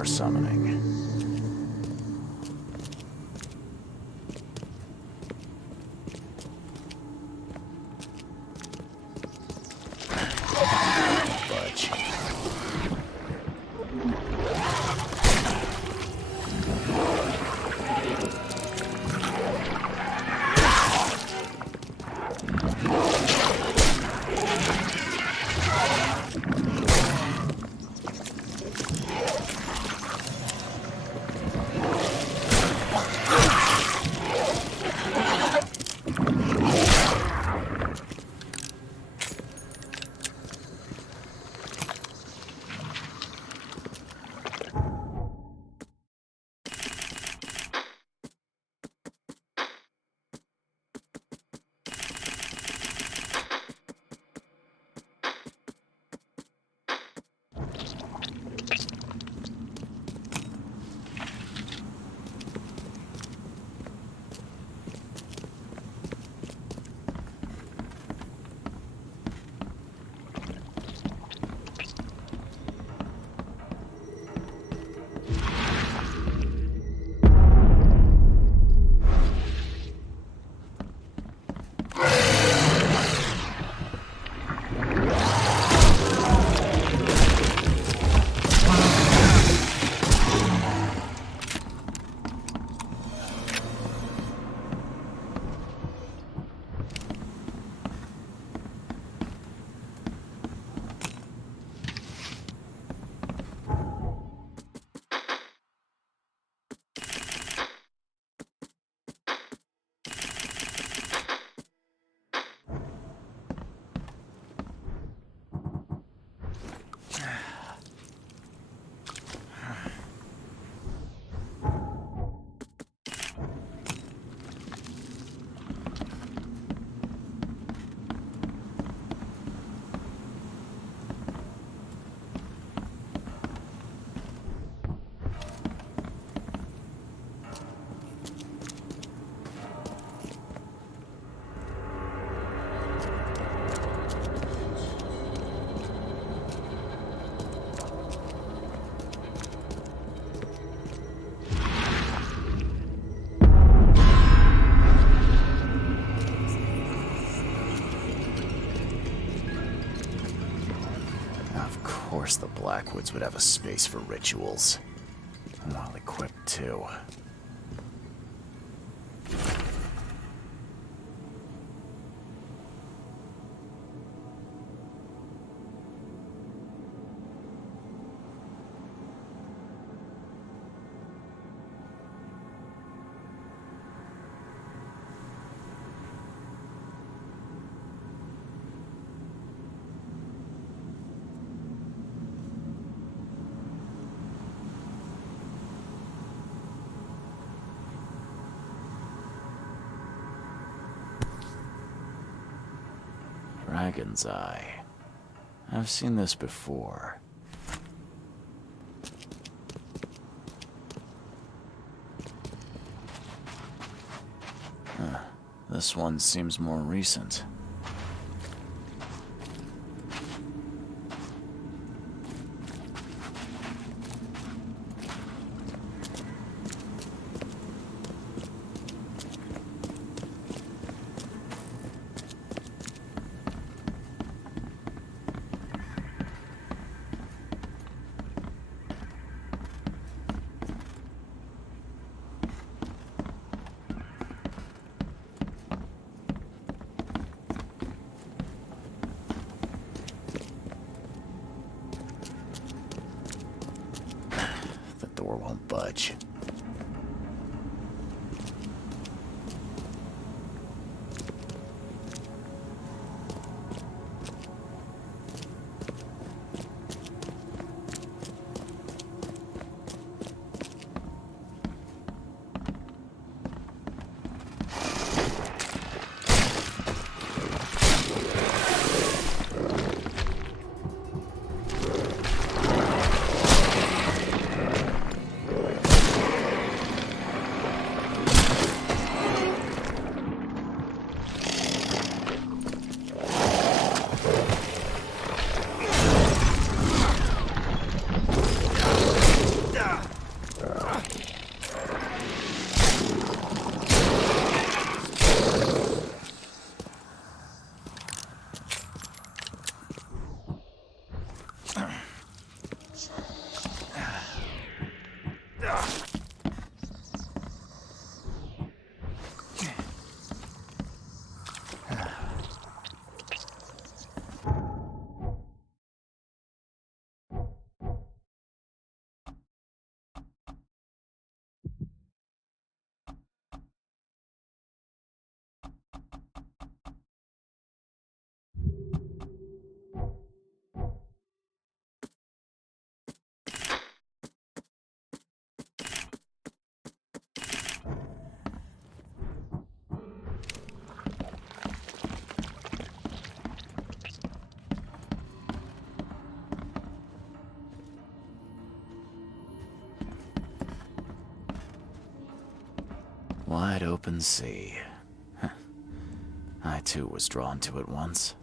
more summoning. Budge. Of course the Blackwoods would have a space for rituals. Well equipped, too. Dragon's Eye. I've seen this before. This one seems more recent. Door won't budge. Wide open sea. I too was drawn to it once.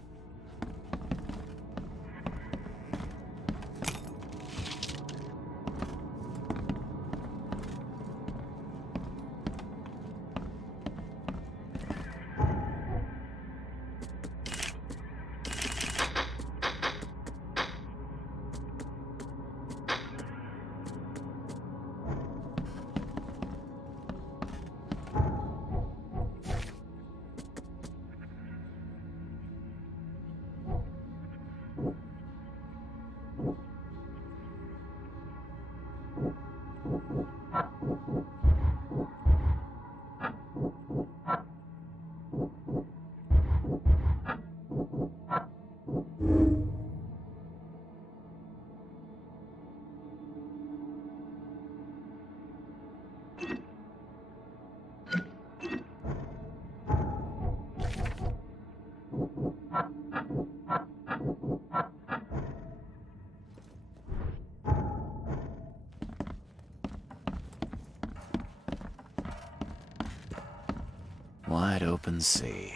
Wide open sea.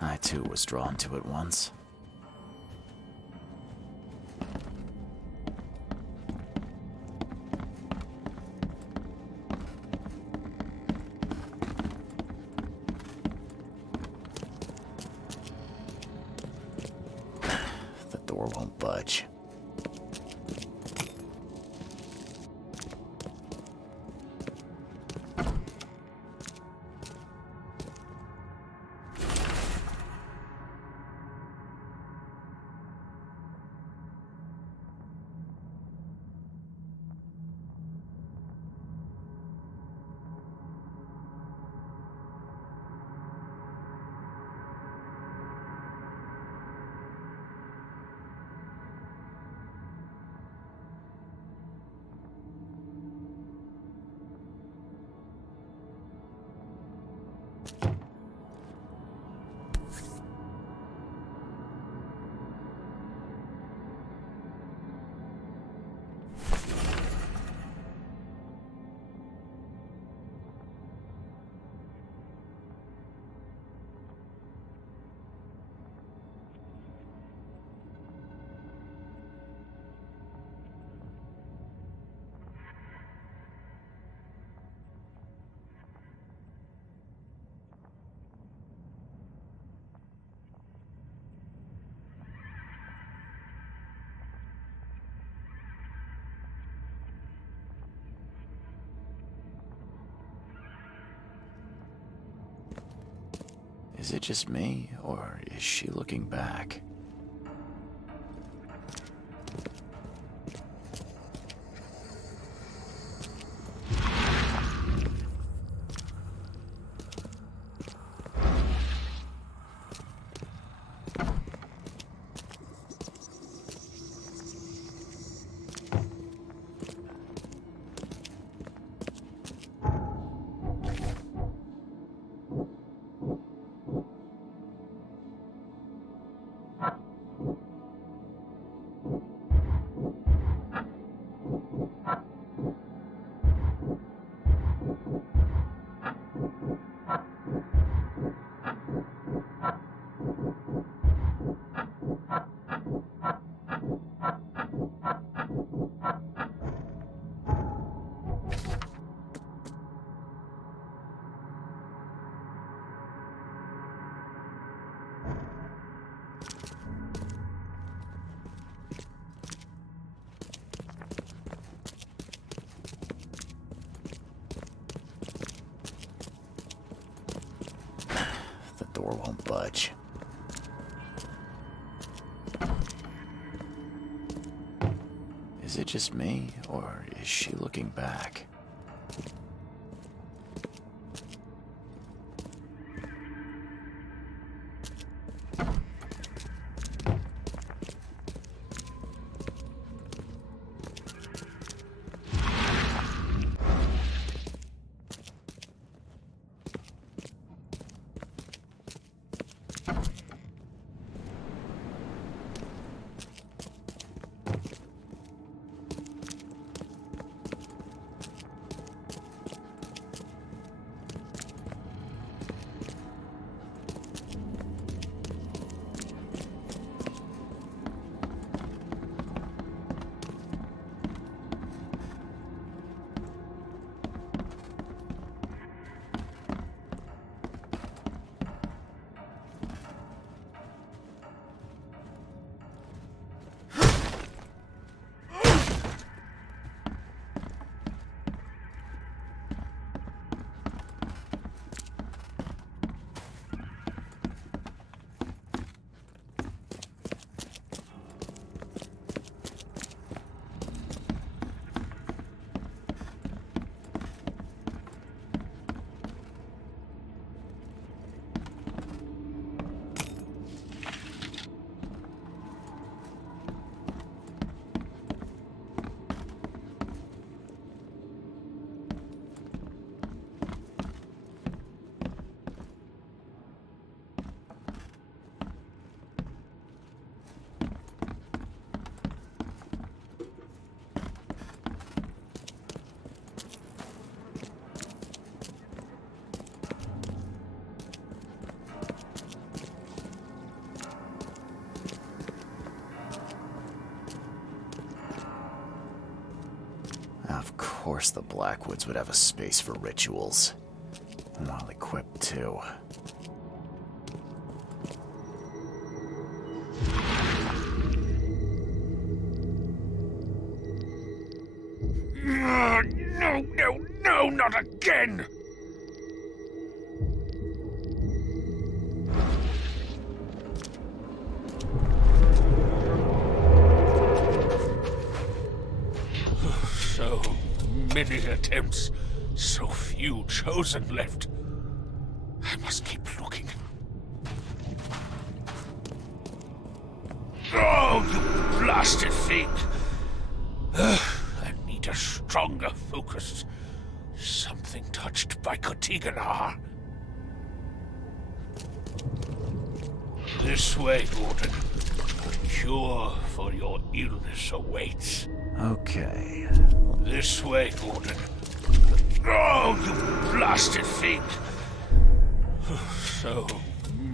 I too was drawn to it once. The door won't budge. Is it just me, or is she looking back? The door won't budge. Is it just me, or is she looking back? Of course the Blackwoods would have a space for rituals. Well equipped, too. No, not again! So many attempts, so few chosen left. I must keep looking. Oh, you blasted thing! I need a stronger focus. Something touched by Kotiganar. This way, Gordon. A cure for your illness awaits. Okay. This way, Gordon. Oh, you blasted thing! So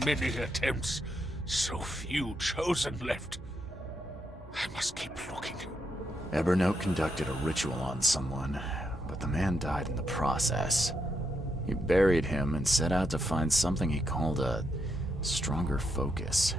many attempts, so few chosen left. I must keep looking. Evernote conducted a ritual on someone, but the man died in the process. He buried him and set out to find something he called a stronger focus.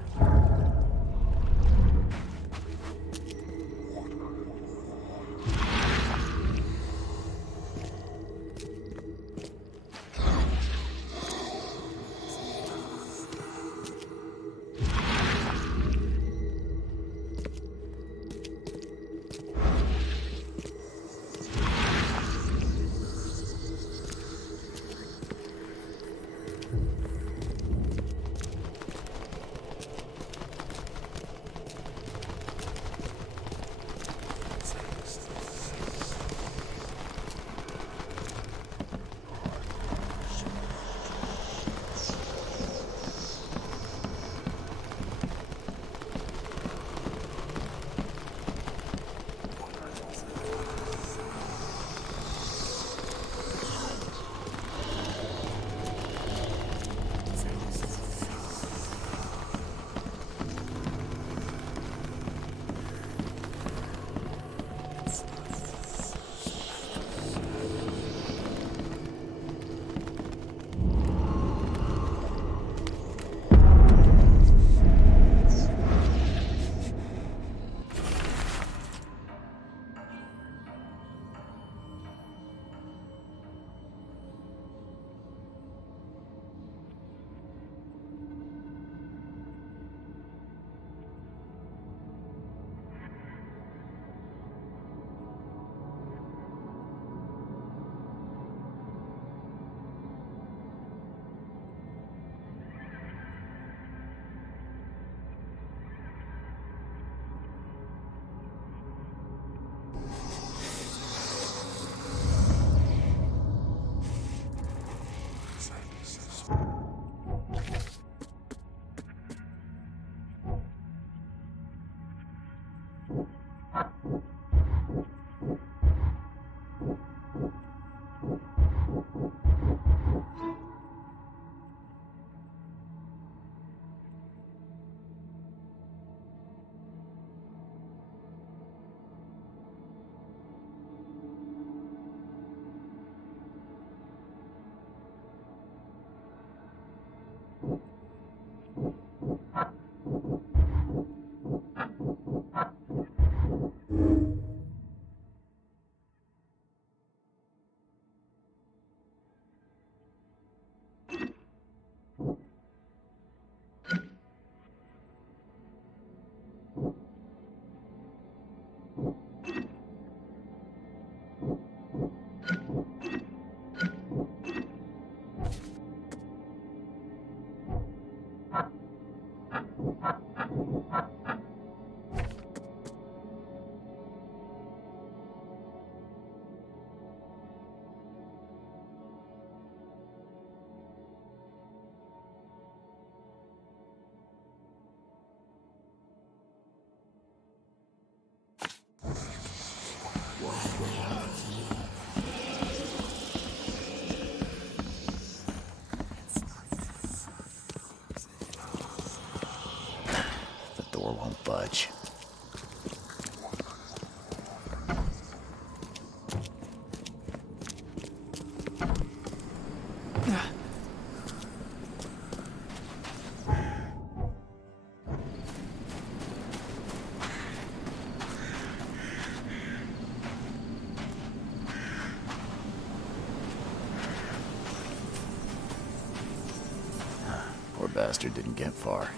bastard didn't get far.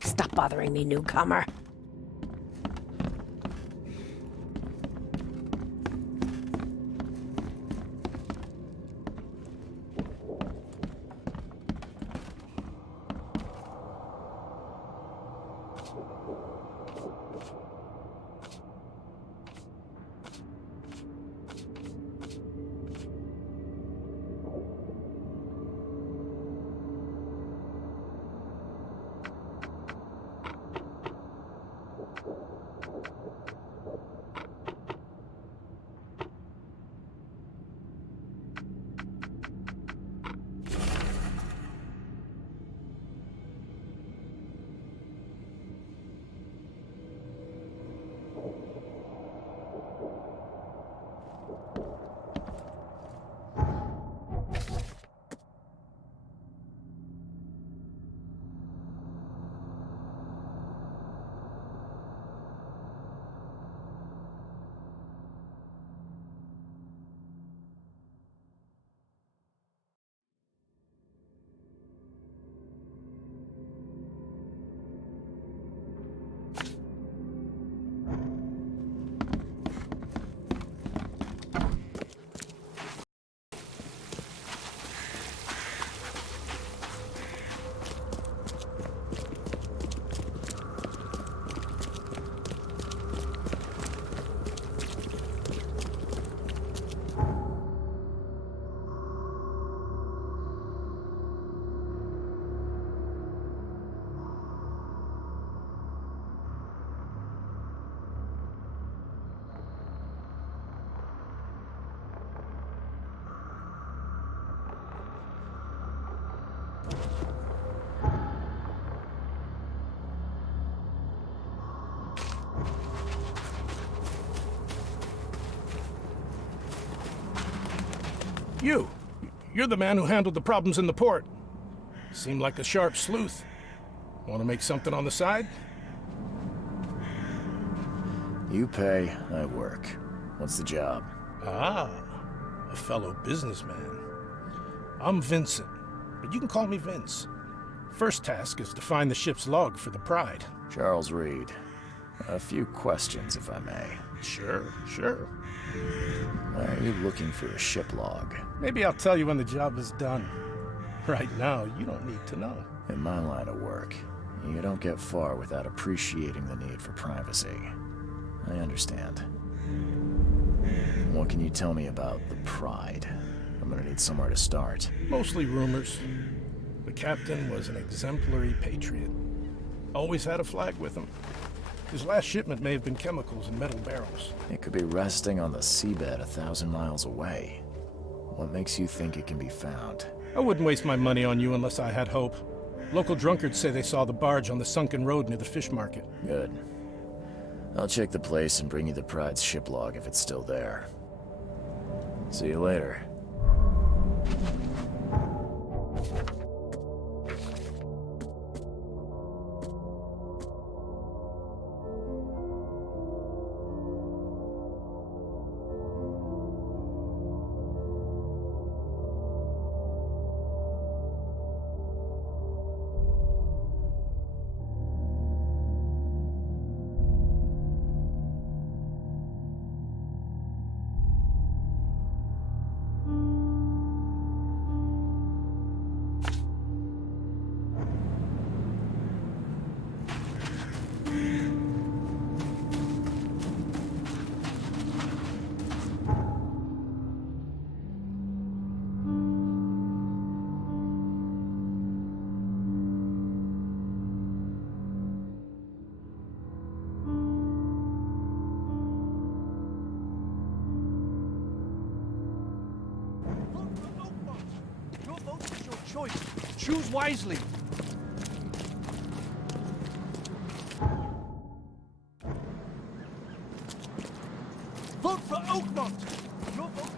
Stop bothering me, newcomer. You. You're the man who handled the problems in the port. Seemed like a sharp sleuth. Want to make something on the side? You pay, I work. What's the job? Ah, a fellow businessman. I'm Vincent, but you can call me Vince. First task is to find the ship's log for the Pride. Charles Reed. A few questions, if I may. Sure. Why are you looking for a ship log? Maybe I'll tell you when the job is done. Right now, you don't need to know. In my line of work, you don't get far without appreciating the need for privacy. I understand. What can you tell me about the Pride? I'm gonna need somewhere to start. Mostly rumors. The captain was an exemplary patriot. Always had a flag with him. His last shipment may have been chemicals in metal barrels. It could be resting on the seabed 1,000 miles away. What makes you think it can be found? I wouldn't waste my money on you unless I had hope. Local drunkards say they saw the barge on the sunken road near the fish market. Good. I'll check the place and bring you the Pride's ship log if it's still there. See you later. Your vote is your choice. Choose wisely. Vote for Oakmont. Your vote.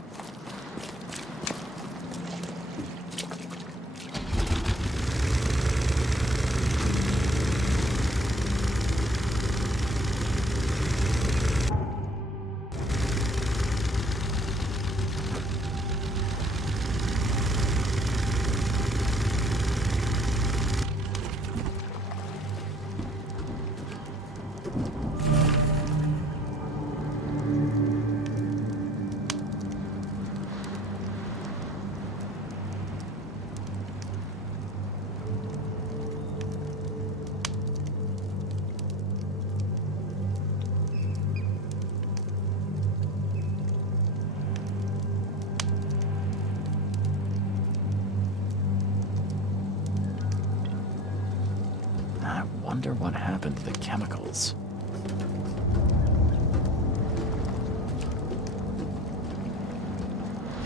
I wonder what happened to the chemicals.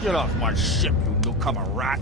Get off my ship, you newcomer rat!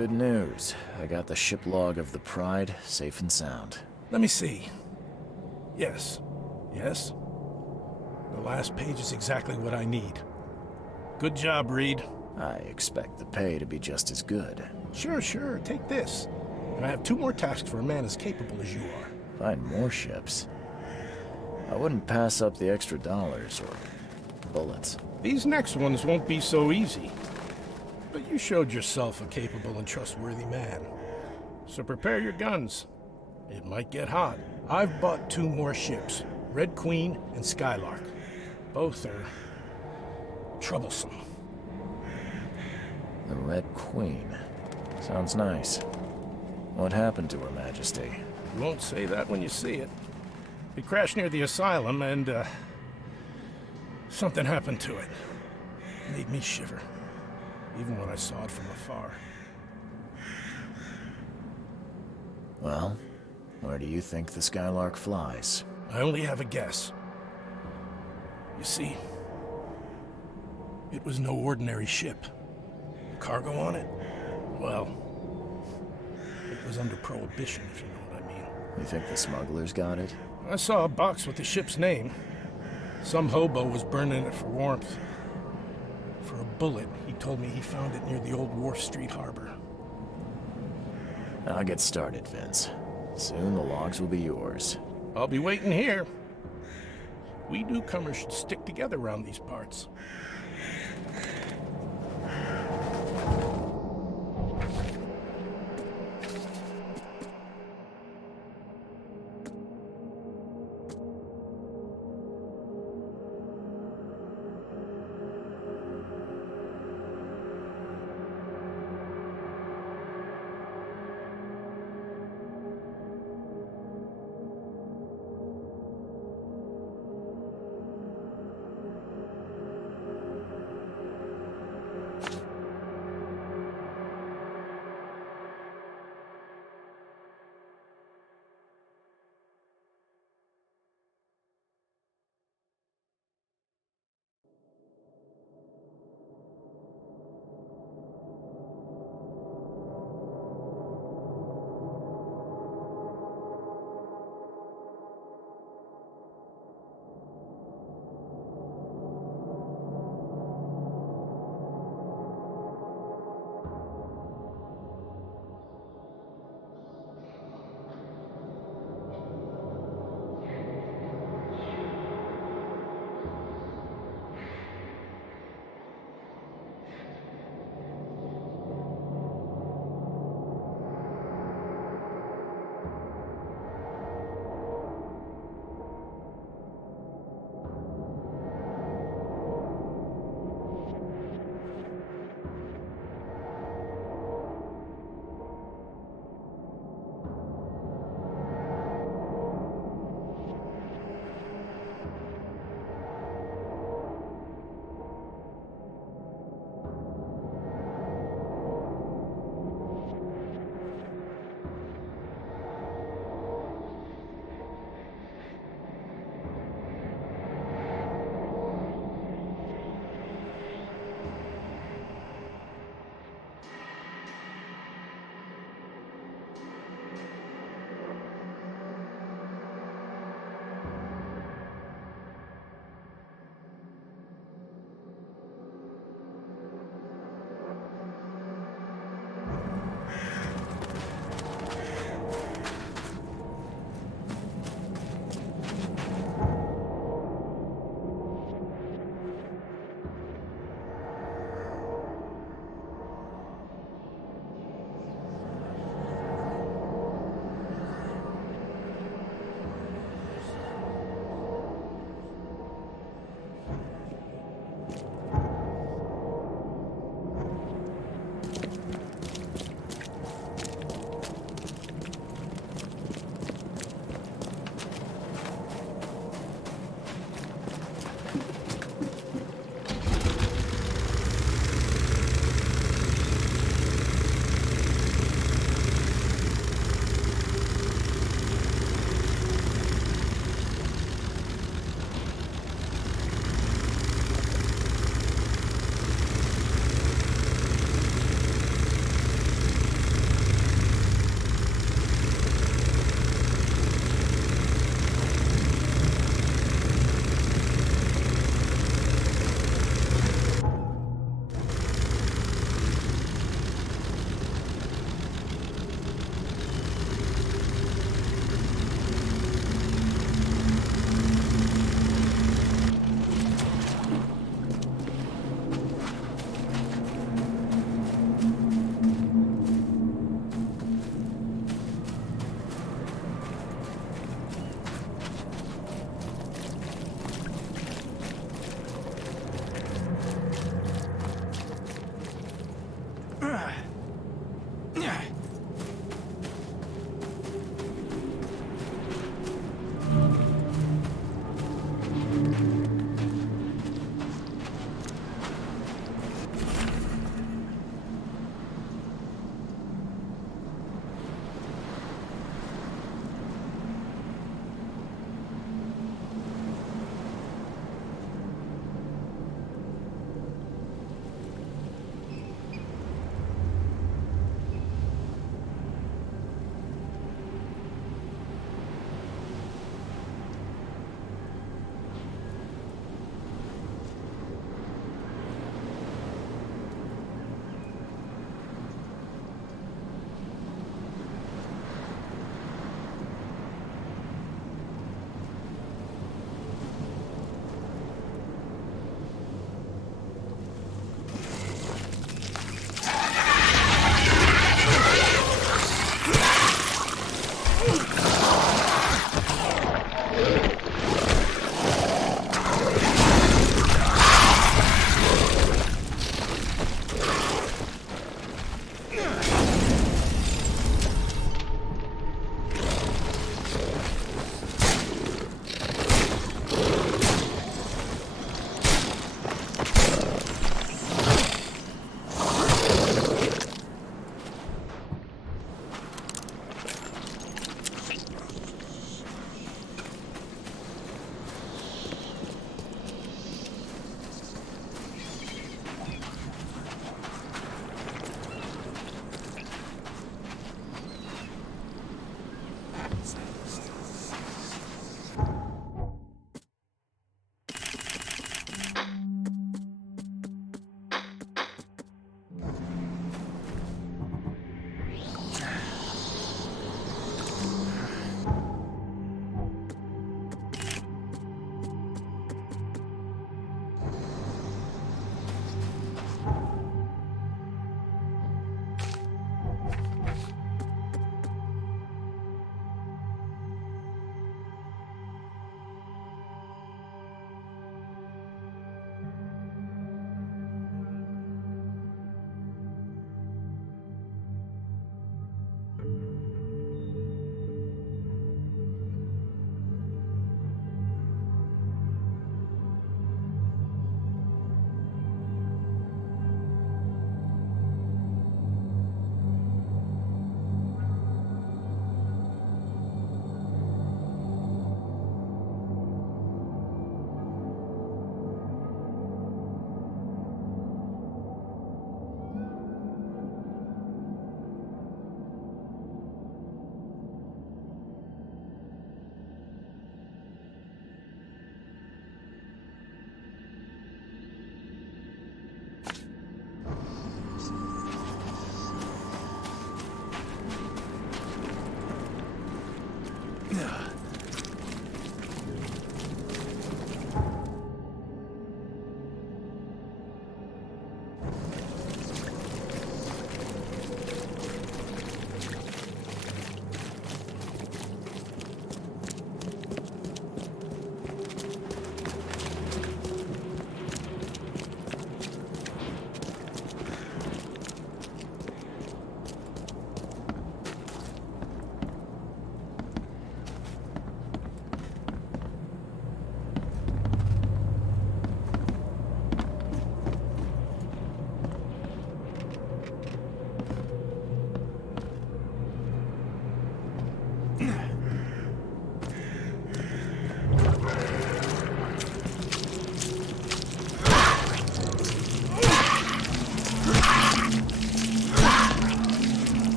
Good news. I got the ship log of the Pride safe and sound. Let me see. Yes. Yes. The last page is exactly what I need. Good job, Reed. I expect the pay to be just as good. Sure. Take this. And I have 2 more tasks for a man as capable as you are. Find more ships. I wouldn't pass up the extra dollars or bullets. These next ones won't be so easy. But you showed yourself a capable and trustworthy man. So prepare your guns. It might get hot. I've bought 2 more ships, Red Queen and Skylark. Both are troublesome. The Red Queen. Sounds nice. What happened to Her Majesty? You won't say that when you see it. We crashed near the asylum and, something happened to it. Made me shiver, even when I saw it from afar. Well, where do you think the Skylark flies? I only have a guess. You see, it was no ordinary ship. Cargo on it? Well, it was under prohibition, if you know what I mean. You think the smugglers got it? I saw a box with the ship's name. Some hobo was burning it for warmth. For a bullet, he told me he found it near the old Wharf Street harbor. I'll get started, Vince. Soon the logs will be yours. I'll be waiting here. We newcomers should stick together around these parts.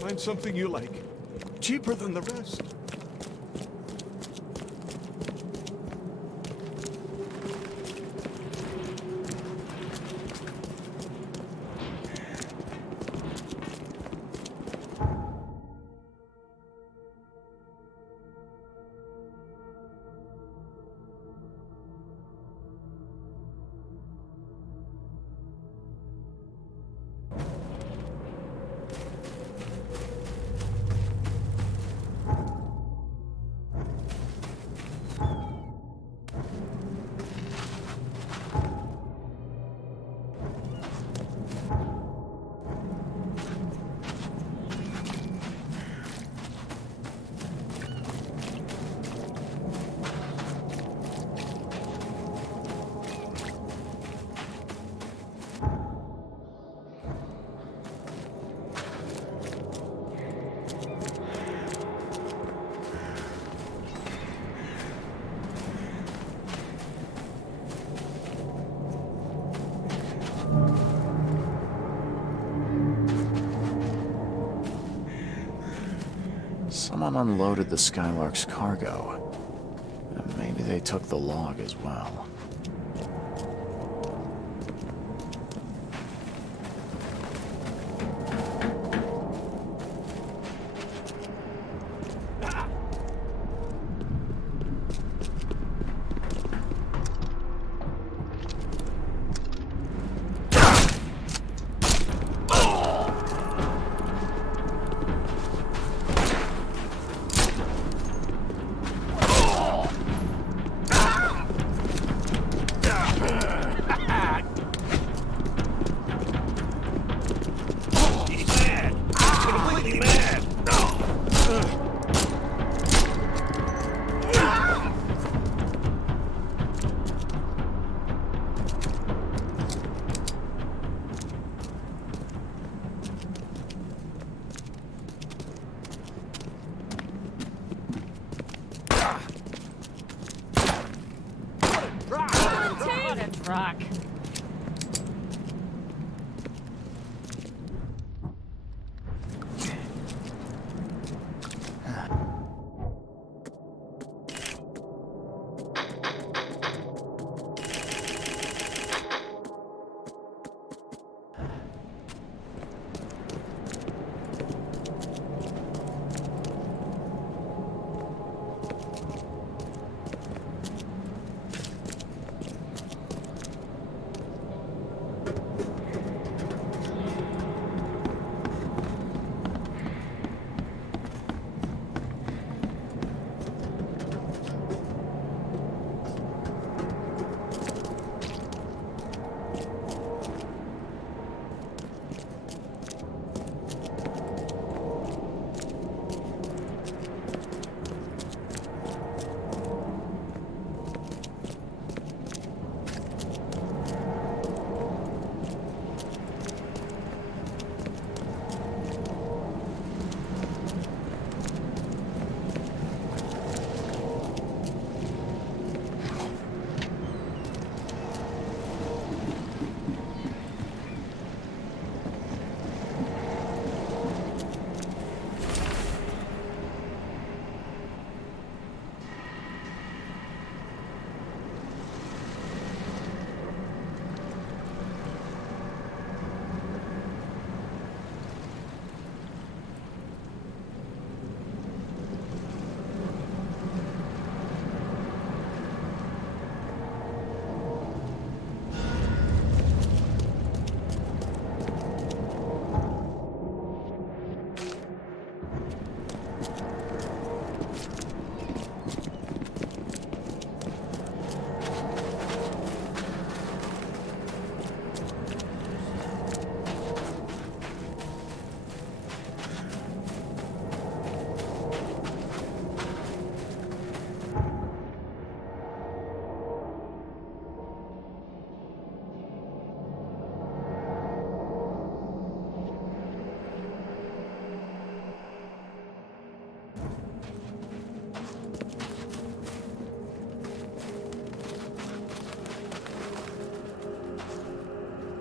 Find something you like. Cheaper than the rest. Someone unloaded the Skylark's cargo. And maybe they took the log as well.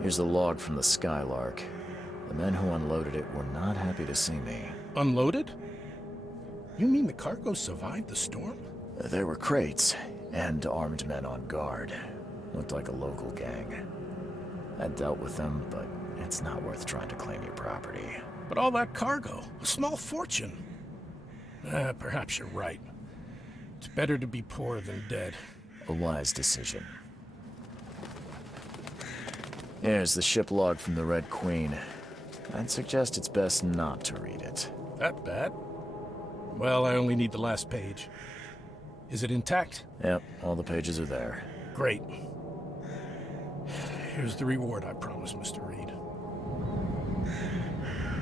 Here's a log from the Skylark. The men who unloaded it were not happy to see me. Unloaded? You mean the cargo survived the storm? There were crates and armed men on guard. Looked like a local gang. I dealt with them, but it's not worth trying to claim your property. But all that cargo, a small fortune. Perhaps you're right. It's better to be poor than dead. A wise decision. Here's the ship log from the Red Queen. I'd suggest it's best not to read it. That bad? Well, I only need the last page. Is it intact? Yep, all the pages are there. Great. Here's the reward I promised, Mr. Reed.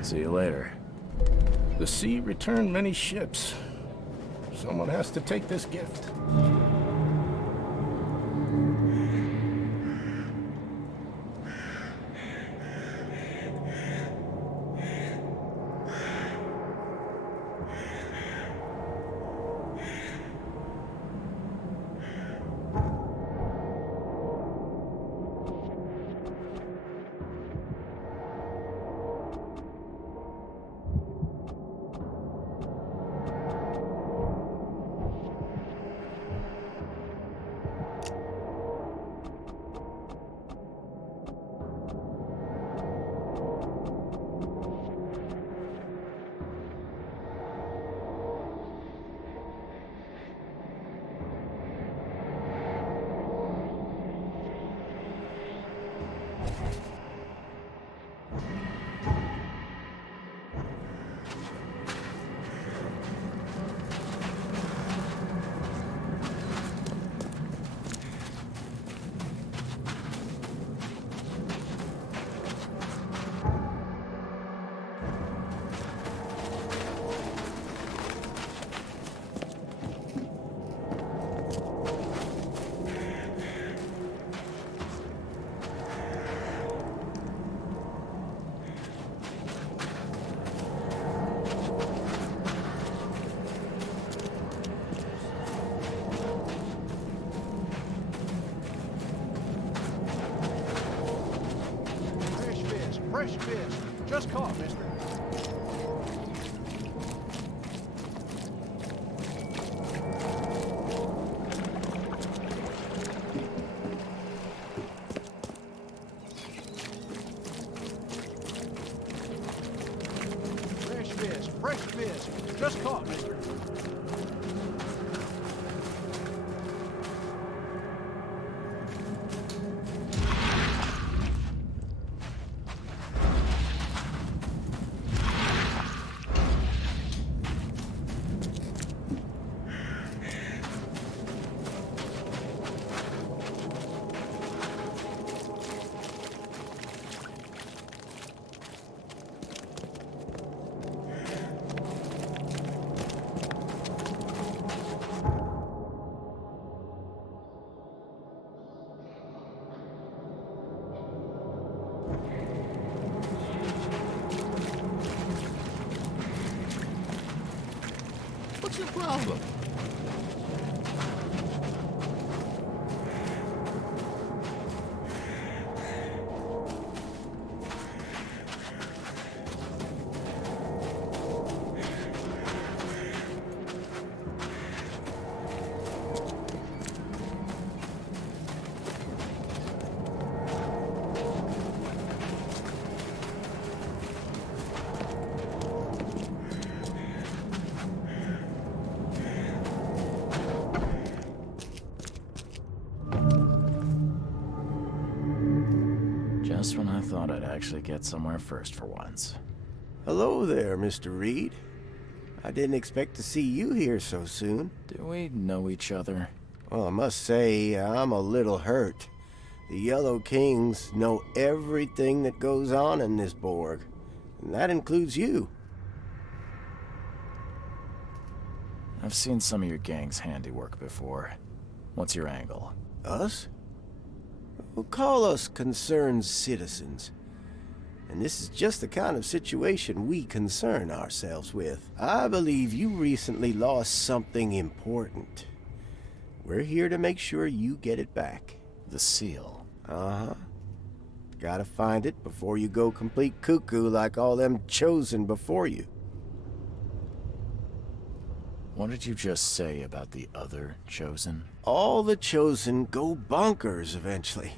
See you later. The sea returned many ships. Someone has to take this gift. Fresh fish. Just caught, mister. Fresh fish. Just caught, mister. What's your problem? Just when I thought I'd actually get somewhere first for once. Hello there, Mr. Reed. I didn't expect to see you here so soon. Do we know each other? Well, I must say, I'm a little hurt. The Yellow Kings know everything that goes on in this Borg, and that includes you. I've seen some of your gang's handiwork before. What's your angle? Us? Well, call us concerned citizens. And this is just the kind of situation we concern ourselves with. I believe you recently lost something important. We're here to make sure you get it back. The seal. Uh-huh. Gotta find it before you go complete cuckoo like all them chosen before you. What did you just say about the other chosen? All the chosen go bonkers eventually.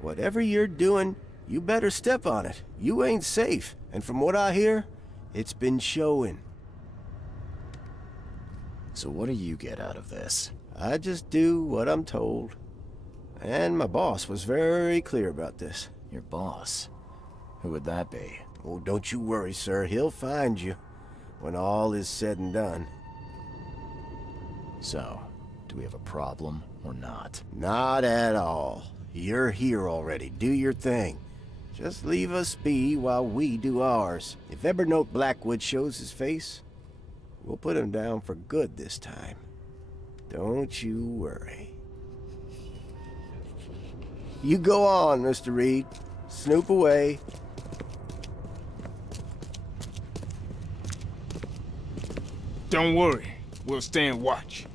Whatever you're doing, you better step on it. You ain't safe, and from what I hear, it's been showing. So what do you get out of this? I just do what I'm told. And my boss was very clear about this. Your boss? Who would that be? Oh, don't you worry, sir. He'll find you when all is said and done. So, do we have a problem or not? Not at all. You're here already. Do your thing. Just leave us be while we do ours. If Evernote Blackwood shows his face, we'll put him down for good this time. Don't you worry. You go on, Mr. Reed. Snoop away. Don't worry. We'll stand watch.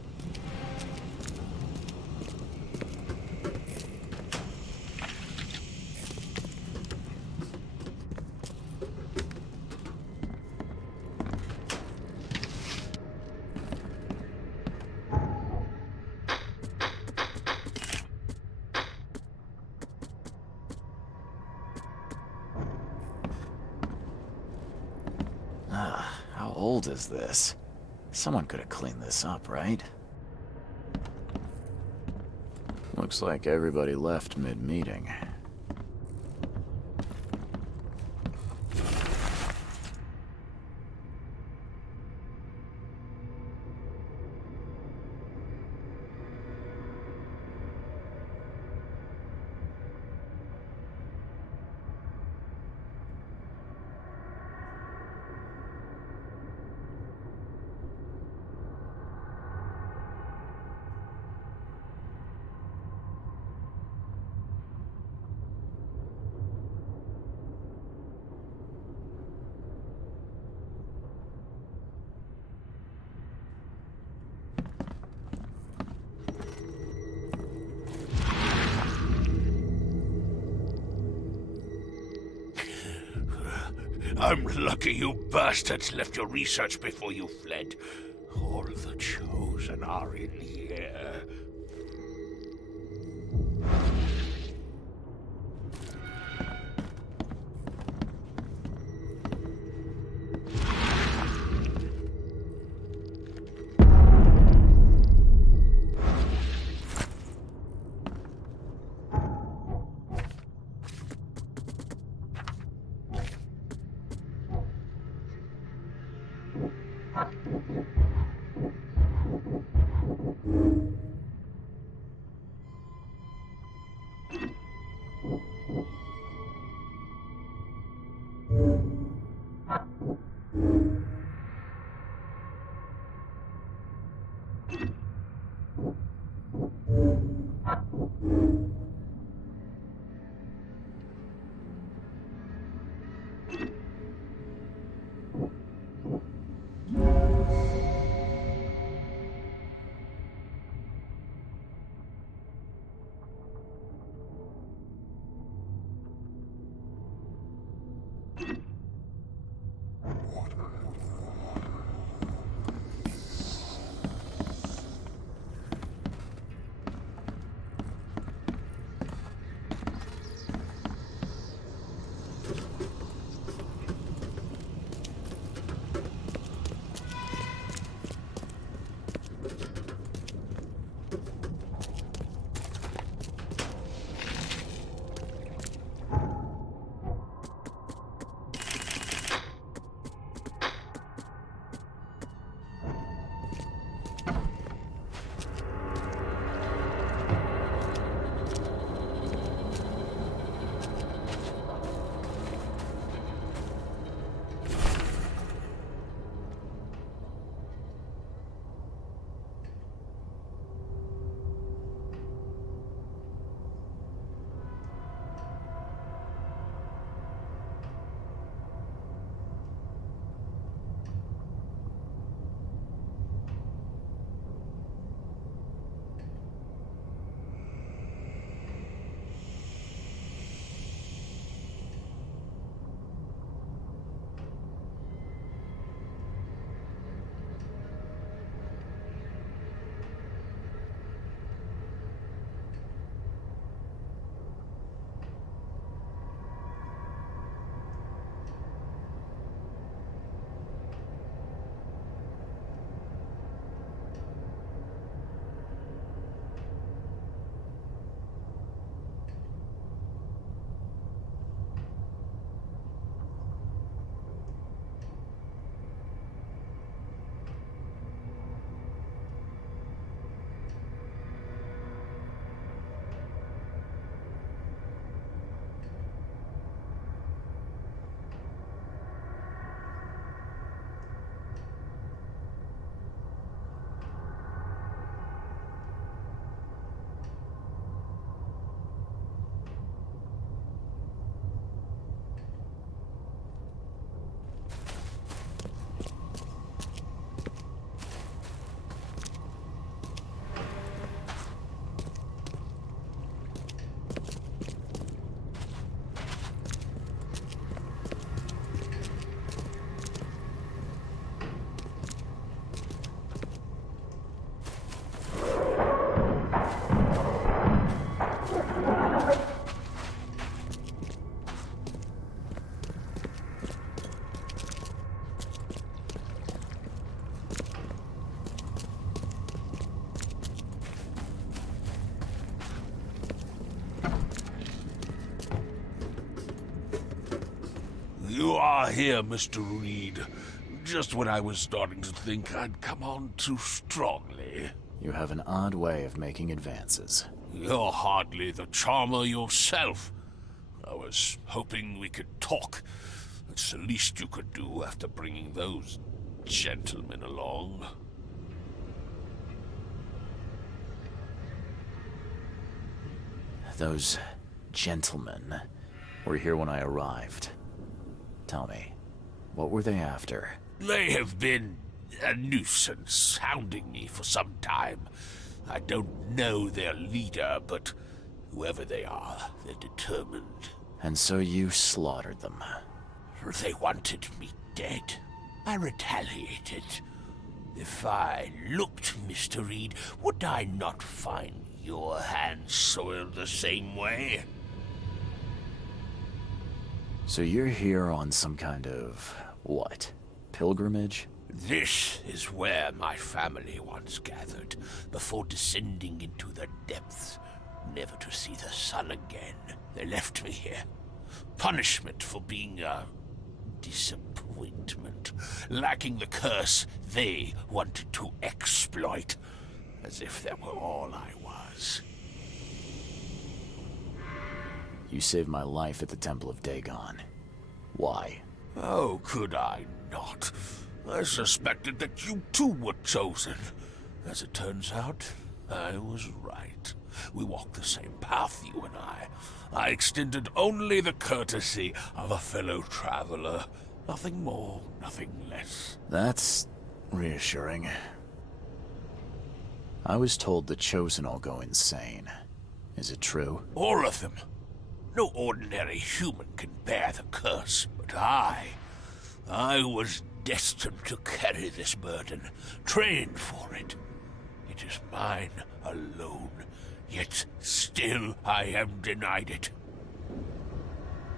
How old is this? Someone could have cleaned this up, right? Looks like everybody left mid-meeting. I'm lucky you bastards left your research before you fled. All the chosen are in here. here, Mr. Reed. Just when I was starting to think I'd come on too strongly. You have an odd way of making advances. You're hardly the charmer yourself. I was hoping we could talk. It's the least you could do after bringing those gentlemen along. Those gentlemen were here when I arrived. Tell me, what were they after? They have been a nuisance, hounding me for some time. I don't know their leader, but whoever they are, they're determined. And so you slaughtered them. They wanted me dead. I retaliated. If I looked, Mr. Reed, would I not find your hands soiled the same way? So you're here on some kind of, what, pilgrimage? This is where my family once gathered, before descending into the depths, never to see the sun again. They left me here. Punishment for being a disappointment, lacking the curse they wanted to exploit, as if that were all I was. You saved my life at the Temple of Dagon. Why? Oh, could I not? I suspected that you too were chosen. As it turns out, I was right. We walked the same path, you and I. I extended only the courtesy of a fellow traveler. Nothing more, nothing less. That's reassuring. I was told the Chosen all go insane. Is it true? All of them. No ordinary human can bear the curse, but I was destined to carry this burden, trained for it. It is mine alone, yet still I am denied it.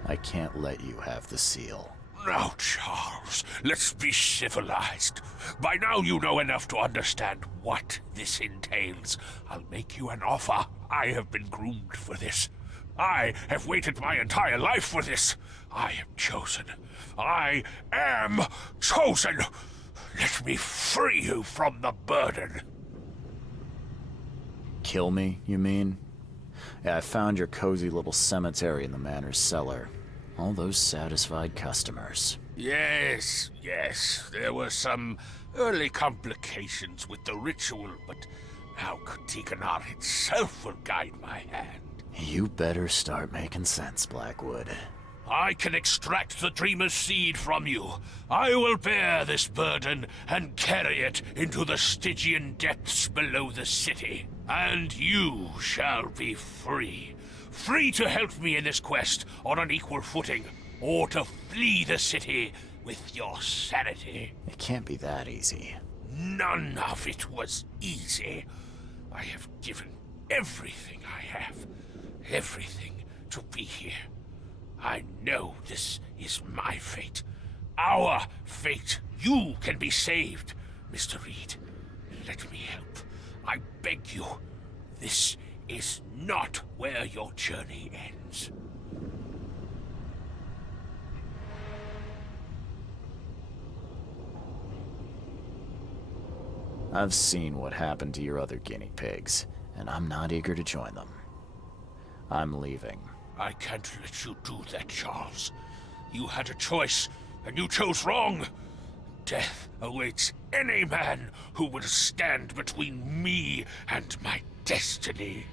I can't let you have the seal. Now, Charles, let's be civilized. By now you know enough to understand what this entails. I'll make you an offer. I have been groomed for this. I have waited my entire life for this. I am chosen. I am chosen. Let me free you from the burden. Kill me, you mean? Yeah, I found your cozy little cemetery in the manor's cellar. All those satisfied customers. Yes, there were some early complications with the ritual, but now Katiganar itself will guide my hand. You better start making sense, Blackwood. I can extract the Dreamer's seed from you. I will bear this burden and carry it into the Stygian depths below the city. And you shall be free. Free to help me in this quest on an equal footing, or to flee the city with your sanity. It can't be that easy. None of it was easy. I have given everything I have, everything to be here. I know this is my fate. Our fate. You can be saved, Mr. Reed. Let me help. I beg you. This is not where your journey ends. I've seen what happened to your other guinea pigs, and I'm not eager to join them. I'm leaving. I can't let you do that, Charles. You had a choice, and you chose wrong. Death awaits any man who will stand between me and my destiny.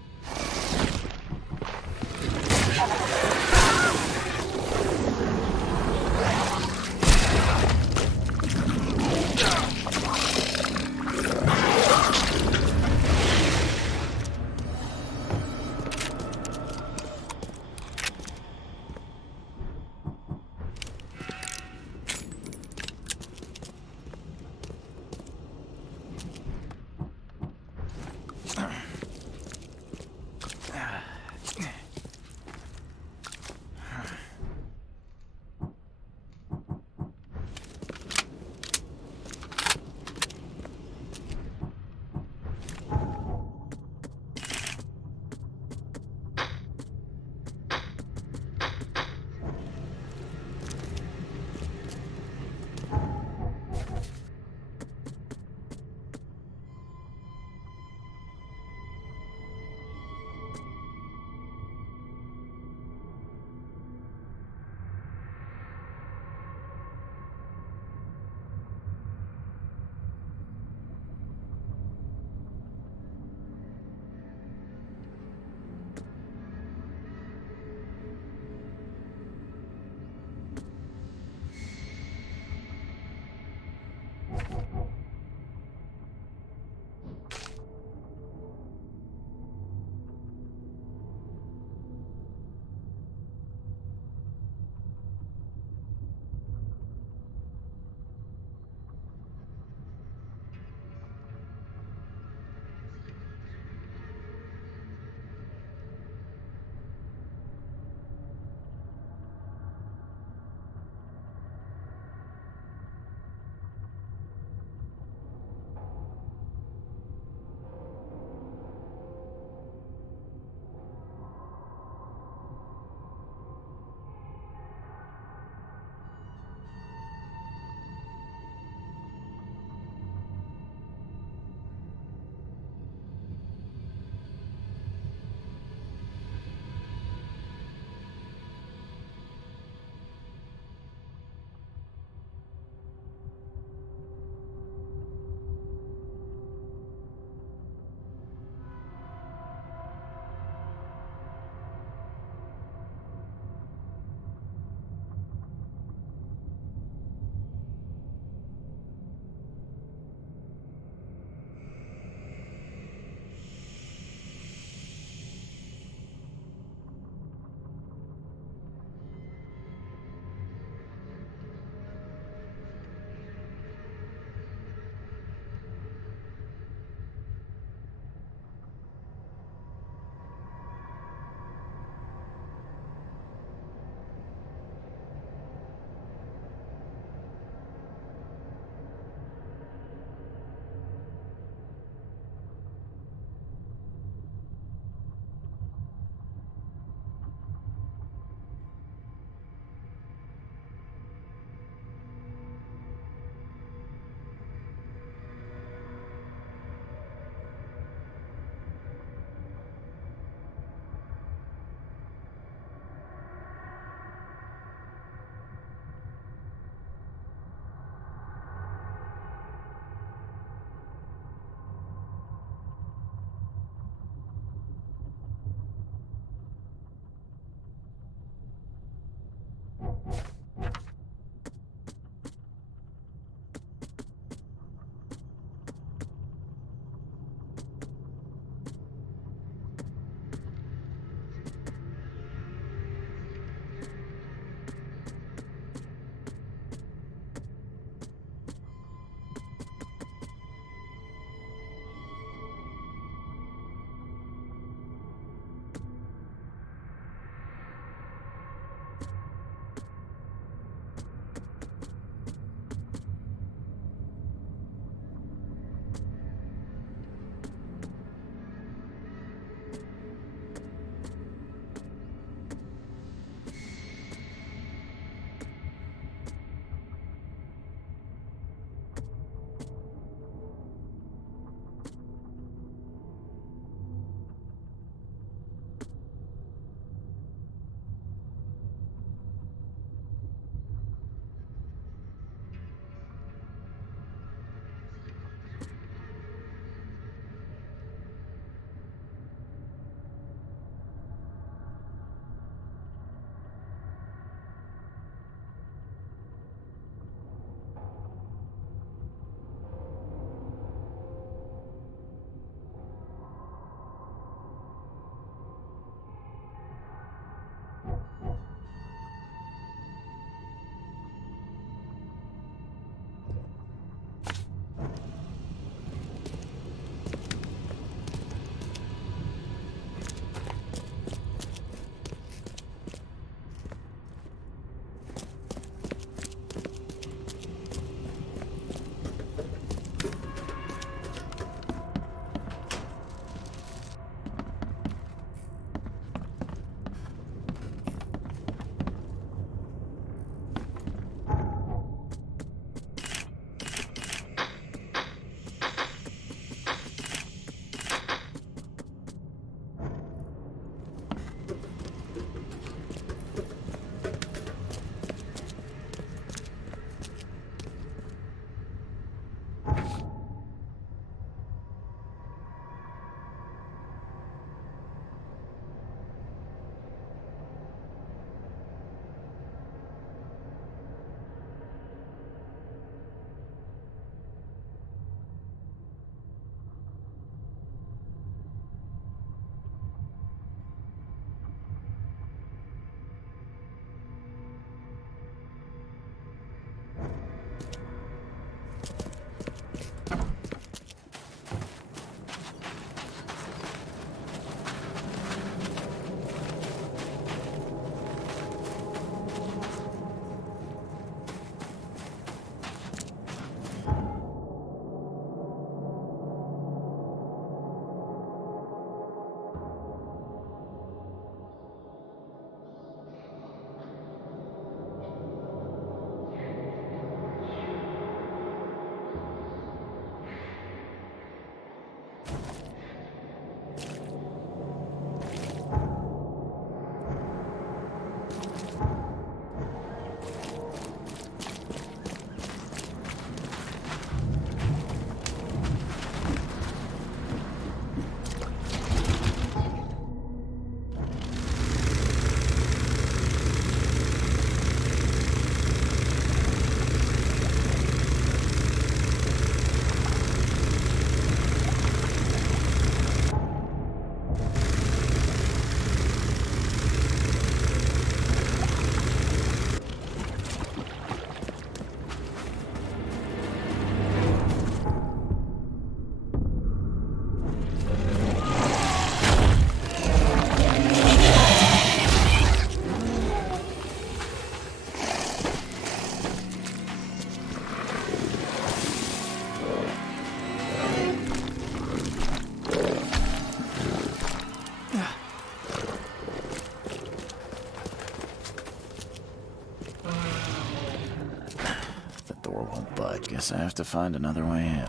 Guess I have to find another way in.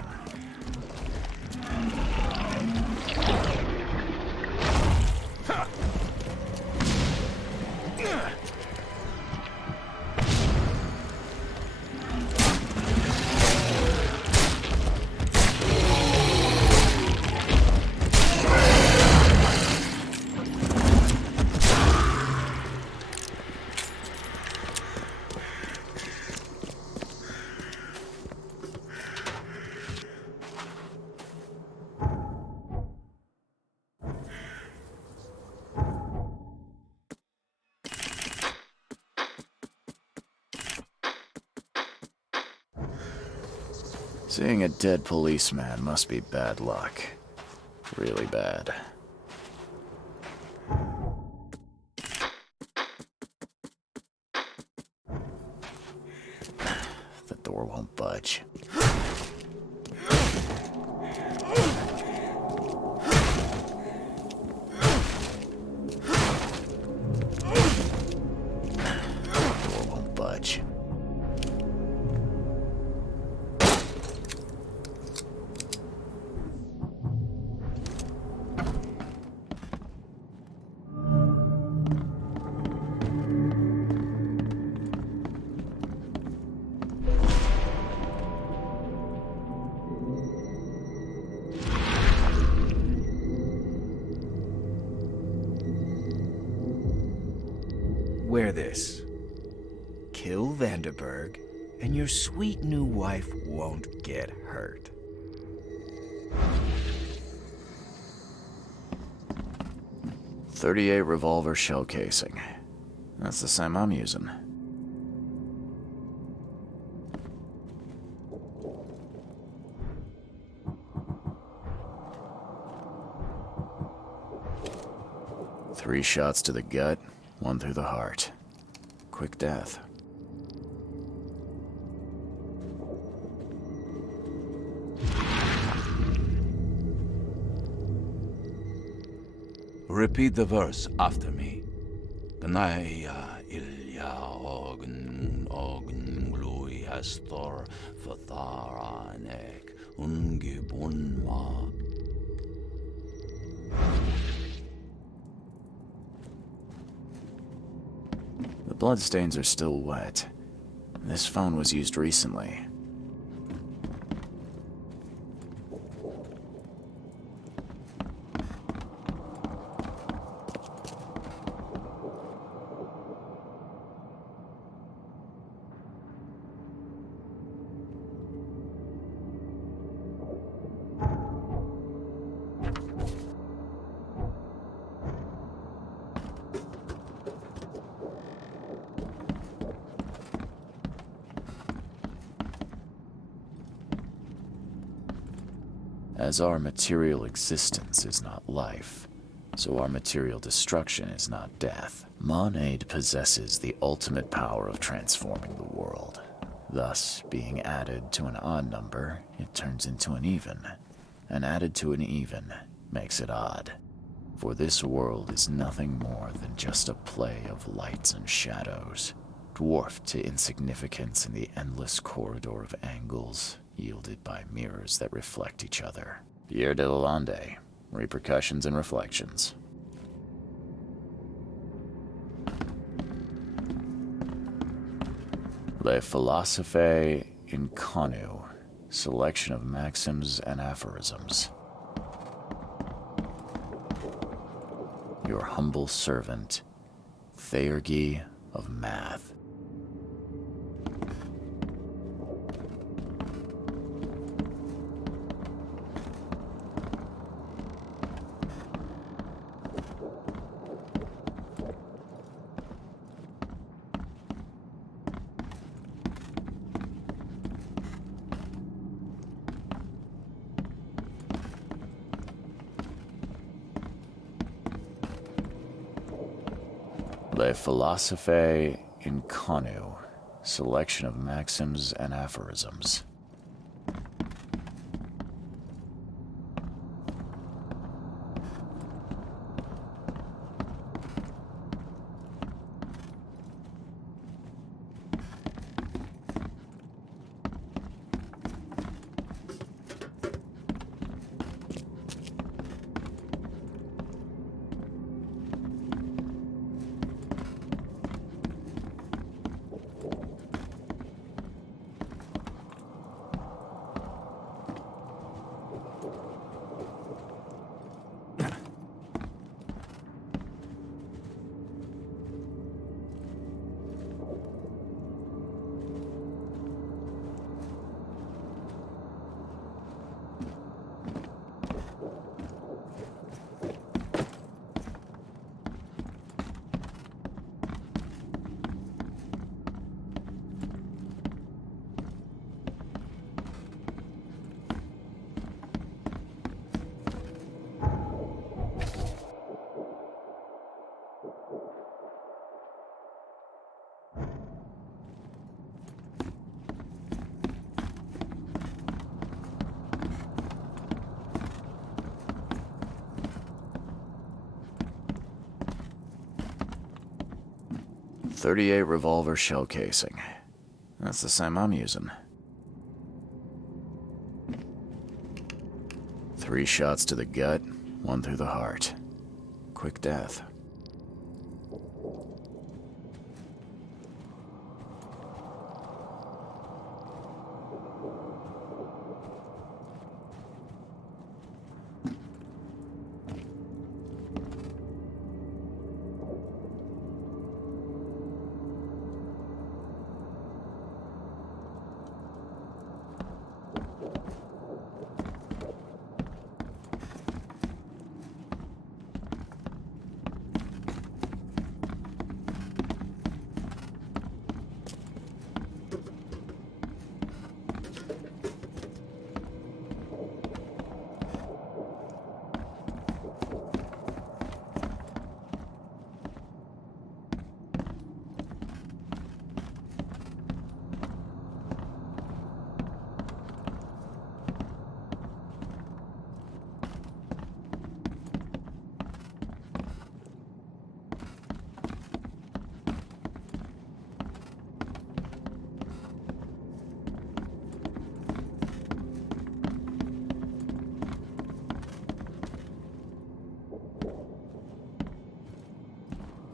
Seeing a dead policeman must be bad luck. Really bad. The door won't budge. Door won't budge. Wear this. Kill Vanderberg, and your sweet new wife won't get hurt. .38 revolver shell casing. That's the same I'm using. Three shots to the gut, one through the heart. Quick death. Repeat the verse after me. Gnaya ilya ogn glui astor fatharanek ungibunma. The bloodstains are still wet. This phone was used recently. As our material existence is not life, so our material destruction is not death. Monade possesses the ultimate power of transforming the world. Thus, being added to an odd number, it turns into an even, and added to an even makes it odd. For this world is nothing more than just a play of lights and shadows, dwarfed to insignificance in the endless corridor of angles yielded by mirrors that reflect each other. Pierre de Lalande, Repercussions and Reflections. Le Philosophe Inconnu, Selection of Maxims and Aphorisms. Your humble servant, Theurgy of Math. Le Philosophe Inconnu, Selection of Maxims and Aphorisms. .38 revolver shell casing. That's the same I'm using. 3 shots to the gut, 1 through the heart. Quick death.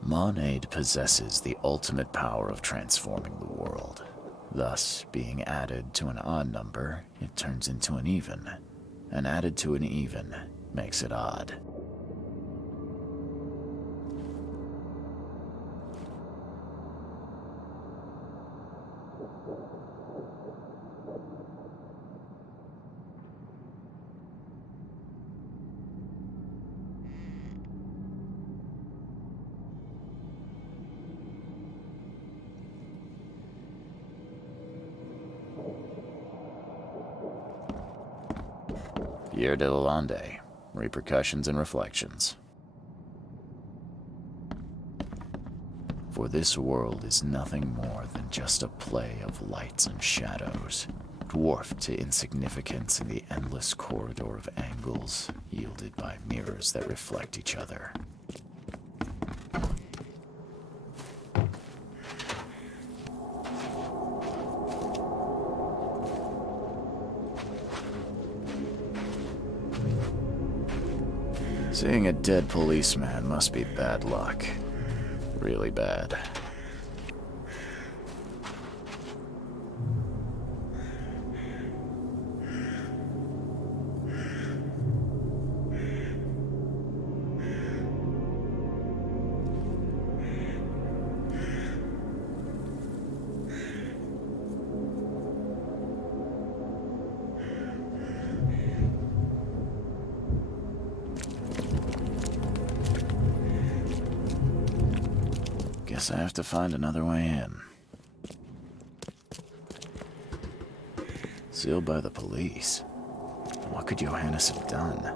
Monade possesses the ultimate power of transforming the world. Thus, being added to an odd number, it turns into an even. And added to an even makes it odd. Pierre de Lalande, Repercussions and Reflections. For this world is nothing more than just a play of lights and shadows, dwarfed to insignificance in the endless corridor of angles yielded by mirrors that reflect each other. Seeing a dead policeman must be bad luck. Really bad. Guess I have to find another way in. Sealed by the police. What could Johannes have done?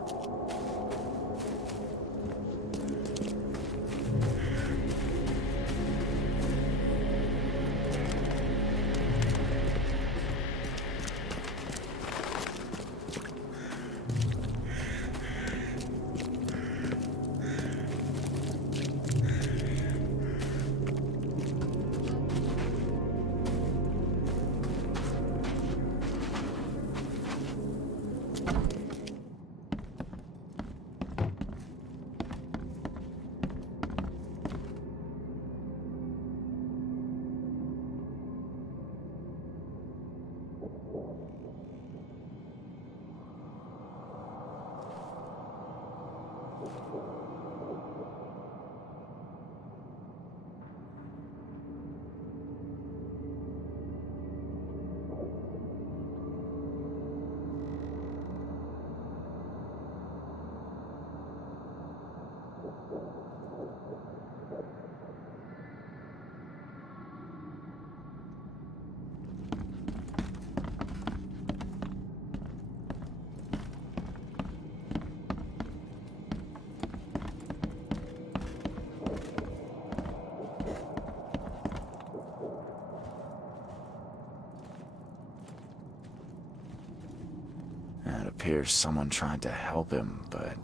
It appears someone tried to help him, but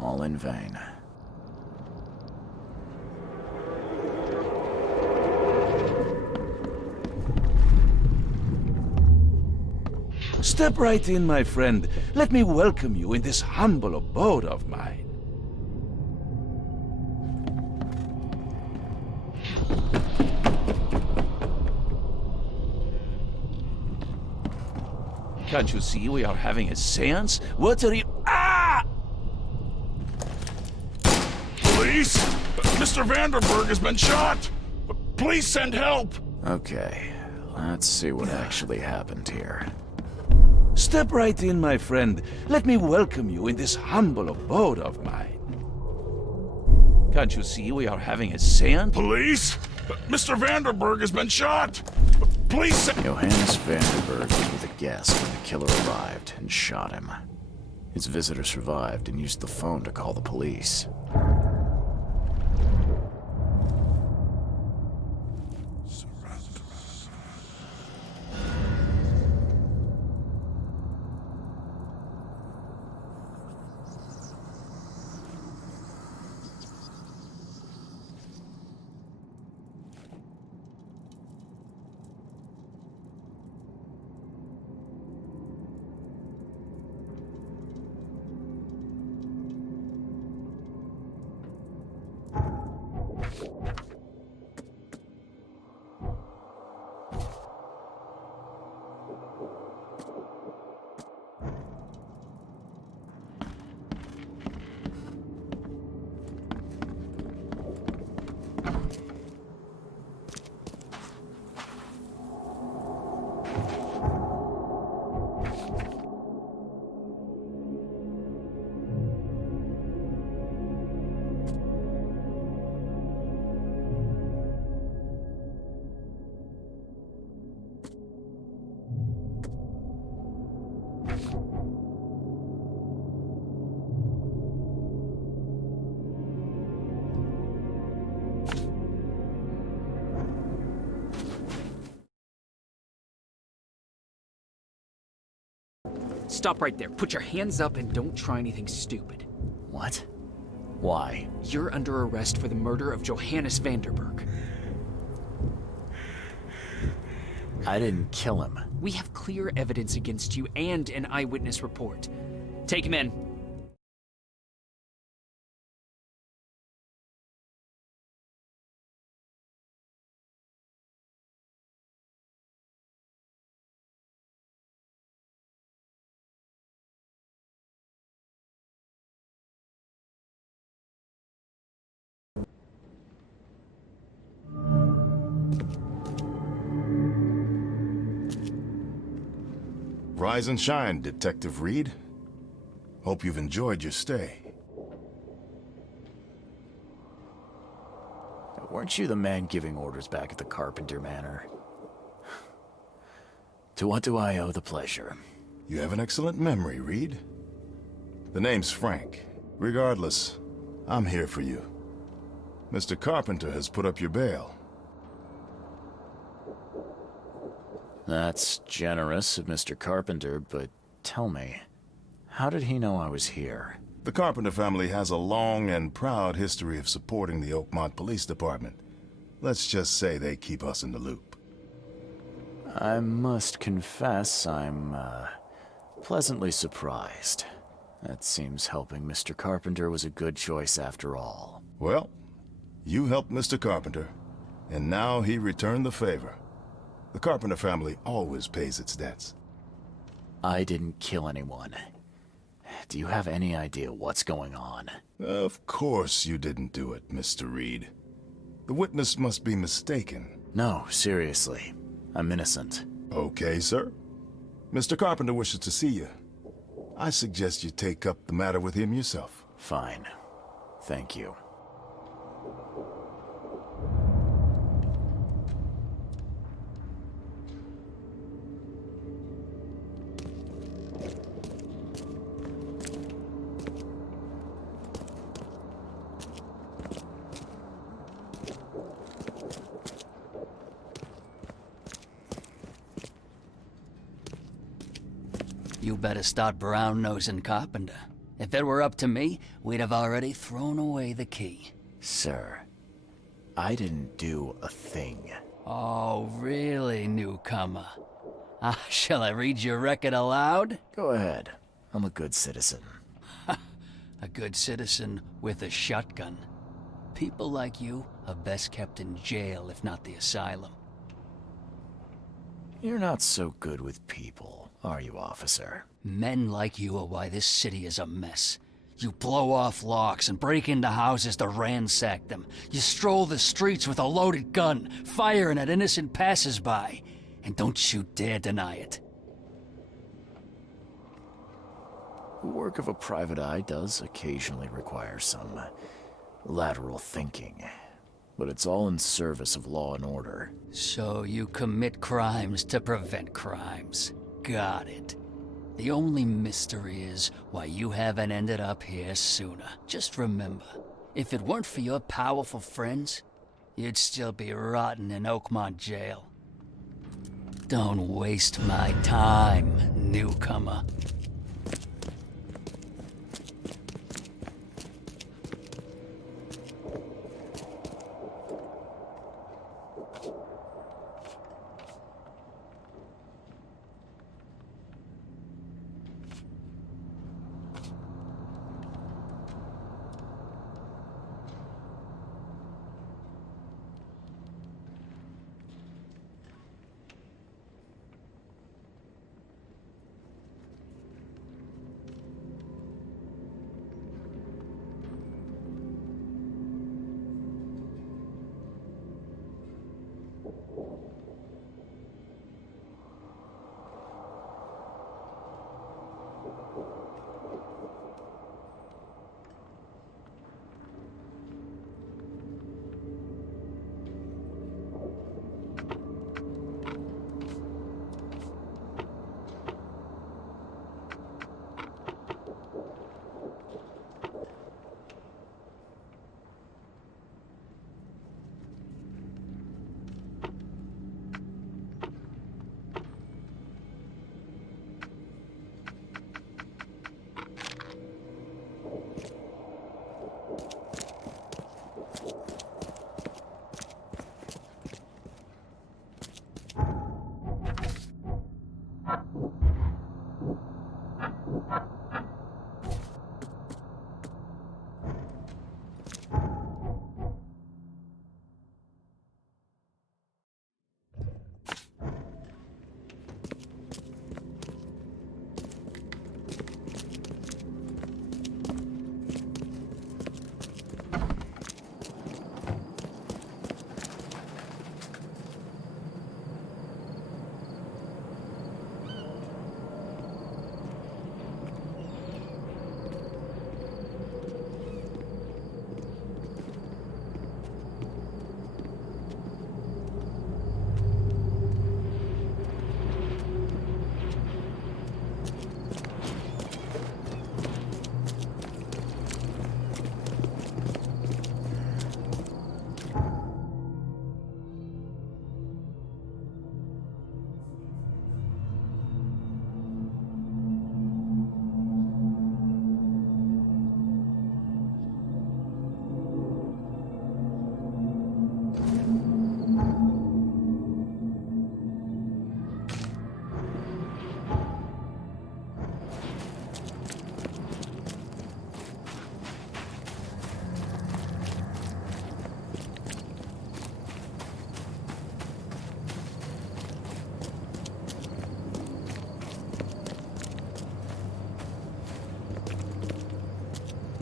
all in vain. Step right in, my friend. Let me welcome you in this humble abode of mine. Can't you see we are having a seance? What are you... Ah! Police! Mr. Vanderberg has been shot! Please send help! Okay, let's see what actually happened here. Step right in, my friend. Let me welcome you in this humble abode of mine. Can't you see we are having a seance? Police! Mr. Vanderberg has been shot! Please send... Johannes Vanderberg was with a guest when the killer arrived and shot him. His visitor survived and used the phone to call the police. Stop right there. Put your hands up and don't try anything stupid. What? Why? You're under arrest for the murder of Johannes Vanderberg. I didn't kill him. We have clear evidence against you and an eyewitness report. Take him in. Rise and shine, Detective Reed. Hope you've enjoyed your stay. Weren't you the man giving orders back at the Carpenter Manor? To what do I owe the pleasure? You have an excellent memory, Reed. The name's Frank. Regardless, I'm here for you. Mr. Carpenter has put up your bail. That's generous of Mr. Carpenter, but tell me, how did he know I was here? The Carpenter family has a long and proud history of supporting the Oakmont Police Department. Let's just say they keep us in the loop. I must confess I'm, pleasantly surprised. That seems helping Mr. Carpenter was a good choice after all. Well, you helped Mr. Carpenter, and now he returned the favor. The Carpenter family always pays its debts. I didn't kill anyone. Do you have any idea what's going on? Of course you didn't do it, Mr. Reed. The witness must be mistaken. No, seriously. I'm innocent. Okay, sir. Mr. Carpenter wishes to see you. I suggest you take up the matter with him yourself. Fine. Thank you. You better start brown-nosing Carpenter. If it were up to me, we'd have already thrown away the key. Sir, I didn't do a thing. Oh, really, newcomer? Shall I read your record aloud? Go ahead. I'm a good citizen. A good citizen with a shotgun. People like you are best kept in jail, if not the asylum. You're not so good with people, are you, officer? Men like you are why this city is a mess. You blow off locks and break into houses to ransack them. You stroll the streets with a loaded gun, firing at innocent passersby. And don't you dare deny it. The work of a private eye does occasionally require some lateral thinking, but it's all in service of law and order. So you commit crimes to prevent crimes. Got it. The only mystery is why you haven't ended up here sooner. Just remember, if it weren't for your powerful friends, you'd still be rotting in Oakmont jail. Don't waste my time, newcomer.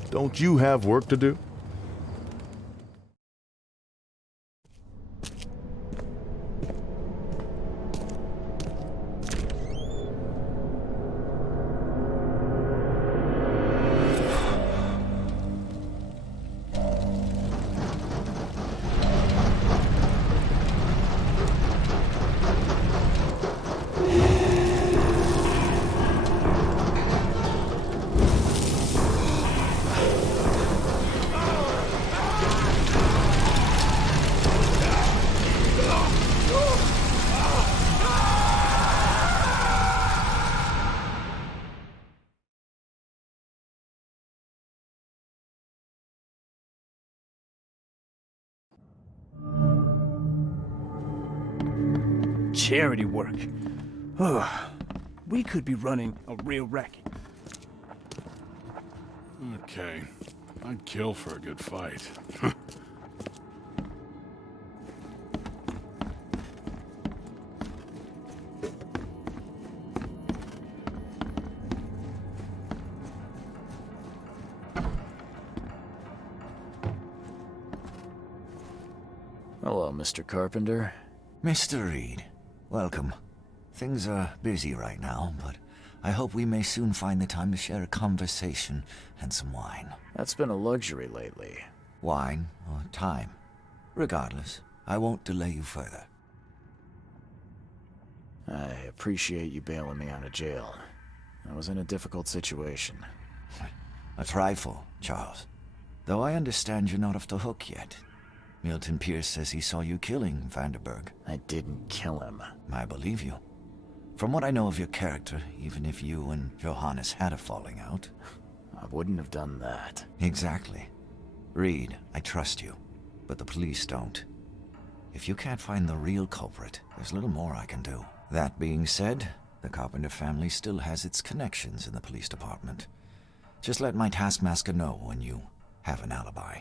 Don't you have work to do? Charity work. We could be running a real racket. Okay. I'd kill for a good fight. Hello, Mr. Carpenter. Mr. Reed, welcome. Things are busy right now, but I hope we may soon find the time to share a conversation and some wine. That's been a luxury lately. Wine or time. Regardless, I won't delay you further. I appreciate you bailing me out of jail. I was in a difficult situation. A trifle, Charles. Though I understand you're not off the hook yet. Milton Pierce says he saw you killing Vanderberg. I didn't kill him. I believe you. From what I know of your character, even if you and Johannes had a falling out... I wouldn't have done that. Exactly. Reed, I trust you, but the police don't. If you can't find the real culprit, there's little more I can do. That being said, the Carpenter family still has its connections in the police department. Just let my taskmaster know when you have an alibi.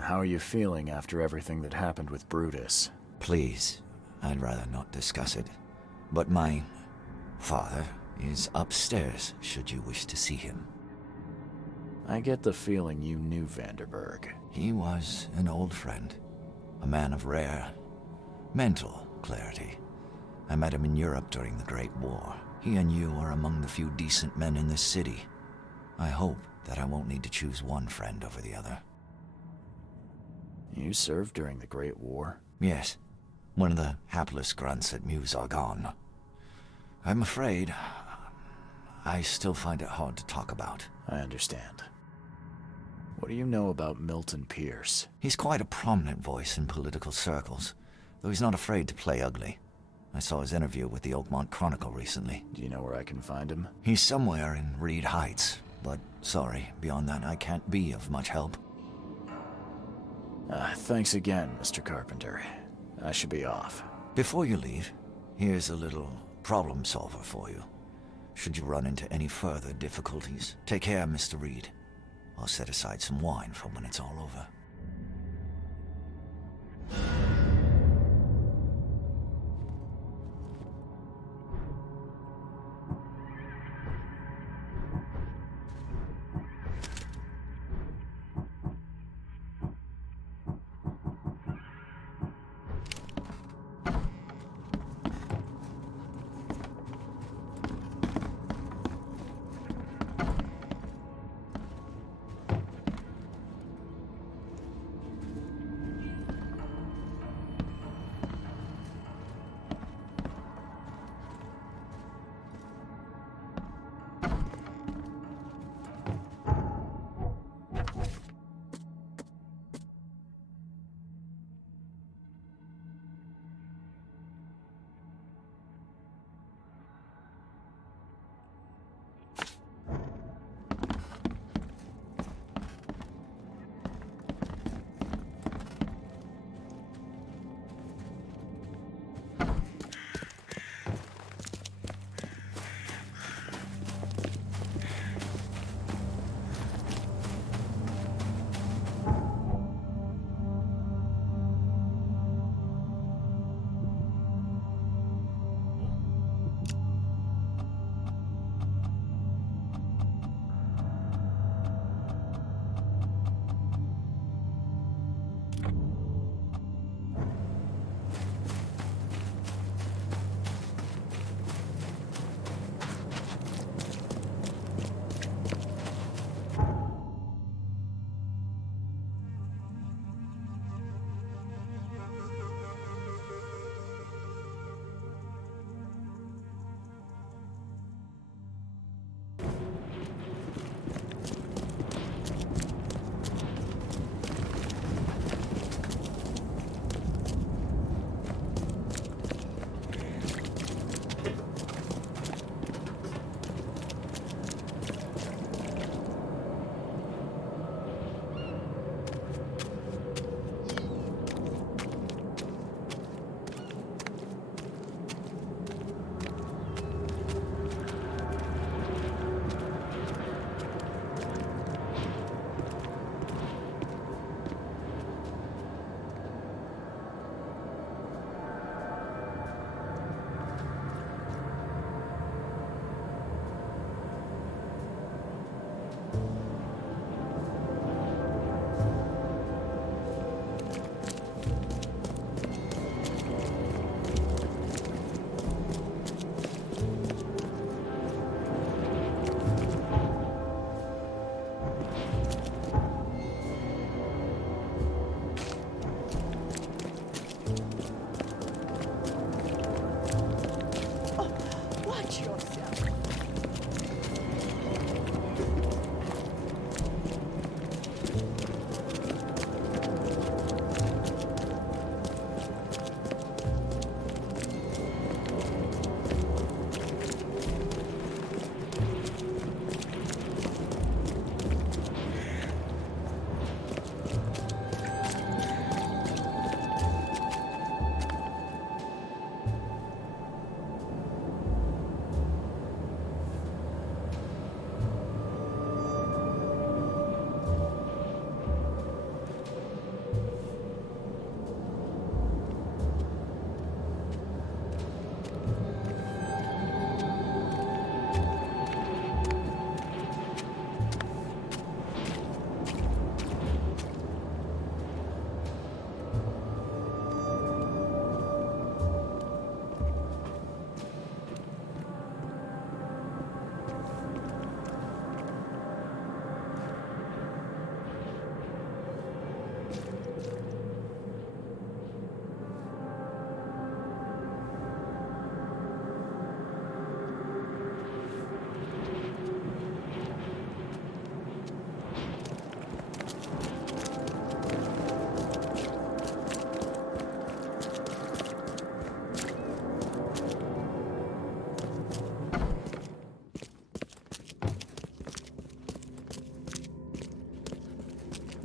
How are you feeling after everything that happened with Brutus? Please, I'd rather not discuss it. But my father is upstairs, should you wish to see him. I get the feeling you knew Vanderberg. He was an old friend. A man of rare mental clarity. I met him in Europe during the Great War. He and you are among the few decent men in this city. I hope that I won't need to choose one friend over the other. You served during the Great War? Yes. One of the hapless grunts at Meuse Argonne. I'm afraid I still find it hard to talk about. I understand. What do you know about Milton Pierce? He's quite a prominent voice in political circles, though he's not afraid to play ugly. I saw his interview with the Oakmont Chronicle recently. Do you know where I can find him? He's somewhere in Reed Heights, but sorry, beyond that I can't be of much help. Thanks again, Mr. Carpenter. I should be off. Before you leave, here's a little problem solver for you. Should you run into any further difficulties, take care, Mr. Reed. I'll set aside some wine for when it's all over.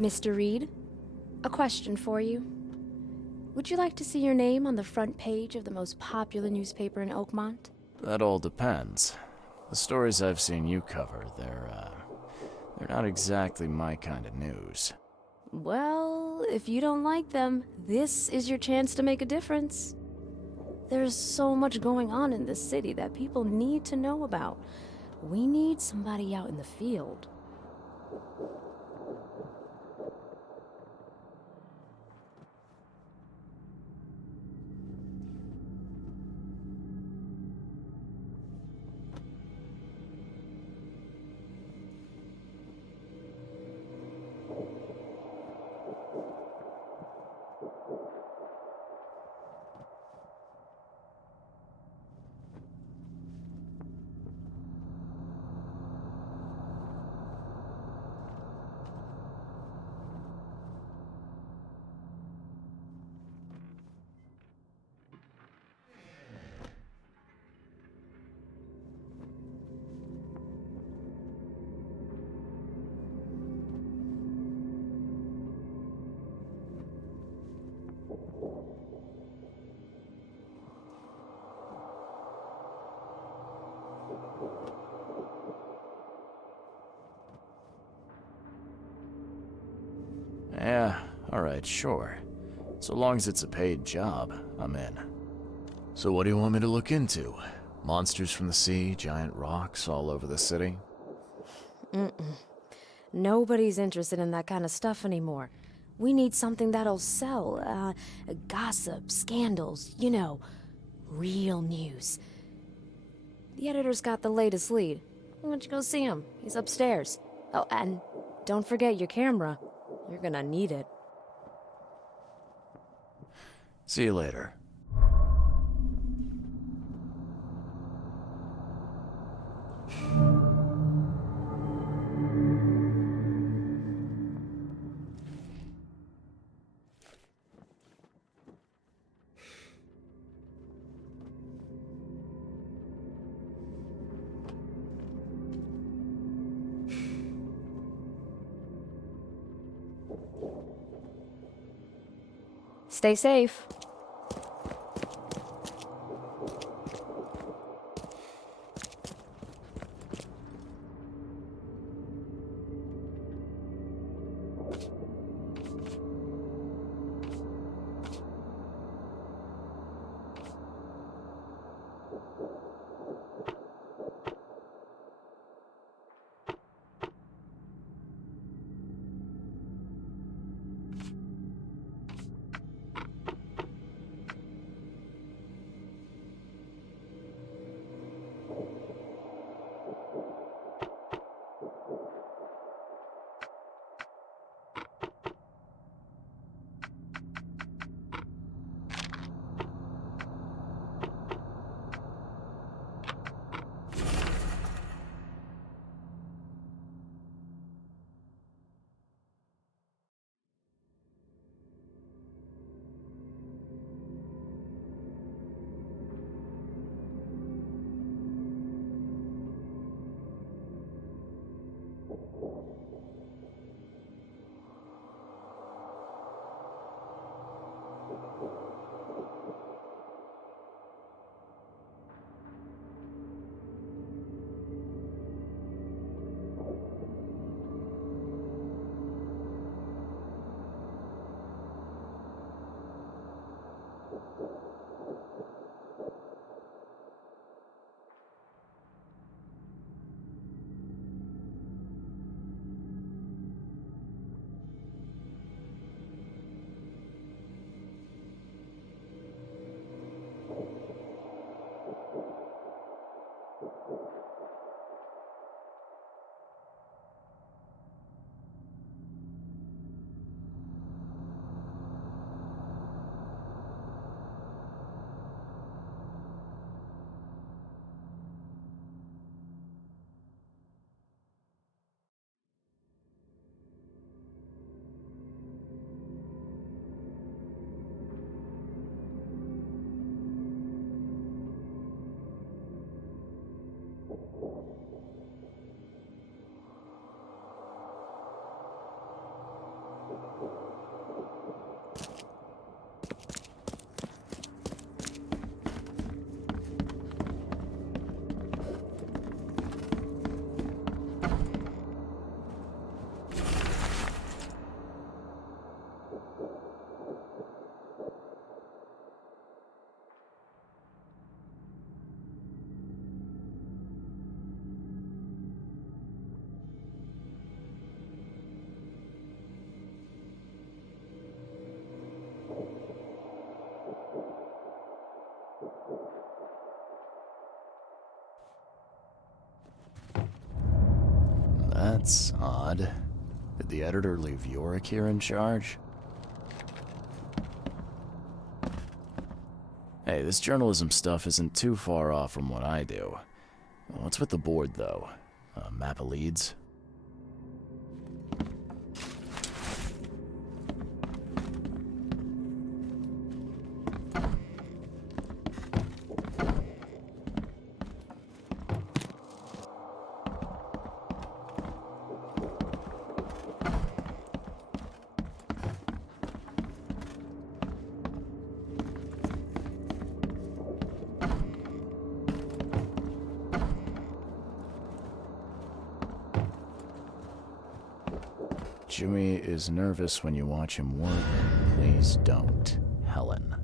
Mr. Reed, a question for you. Would you like to see your name on the front page of the most popular newspaper in Oakmont? That all depends. The stories I've seen you cover, they're not exactly my kind of news. Well, if you don't like them, this is your chance to make a difference. There's so much going on in this city that people need to know about. We need somebody out in the field. Yeah, alright, sure. So long as it's a paid job, I'm in. So what do you want me to look into? Monsters from the sea, giant rocks all over the city? Nobody's interested in that kind of stuff anymore. We need something that'll sell. Gossip, scandals, you know, real news. The editor's got the latest lead. Why don't you go see him? He's upstairs. Oh, and don't forget your camera. You're gonna need it. See you later. Stay safe. That's odd. Did the editor leave Yorick here in charge? Hey, this journalism stuff isn't too far off from what I do. What's with the board, though? A map of leads? Jimmy is nervous when you watch him work. Please don't, Helen.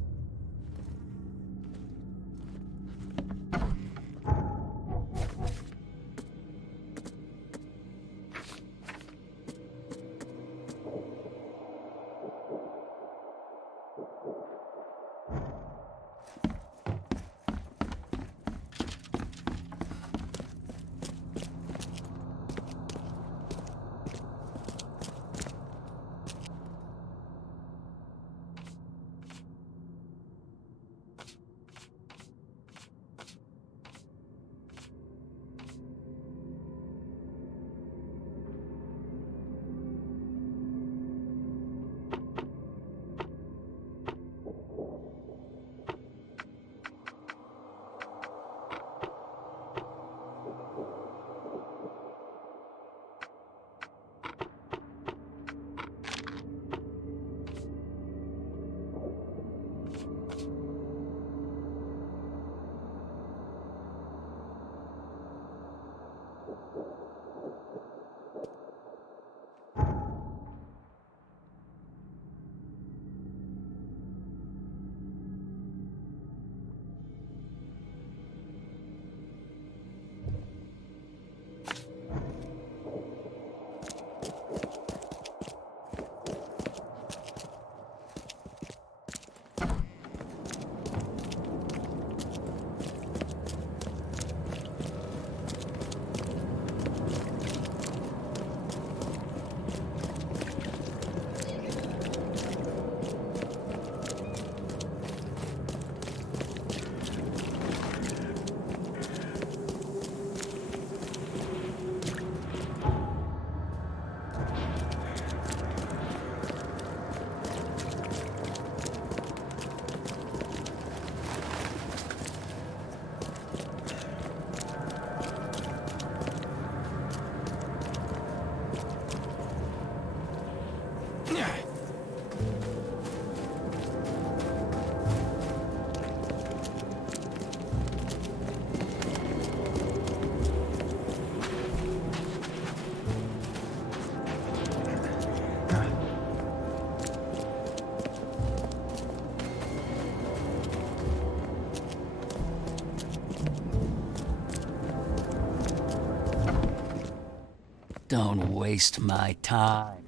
Don't waste my time.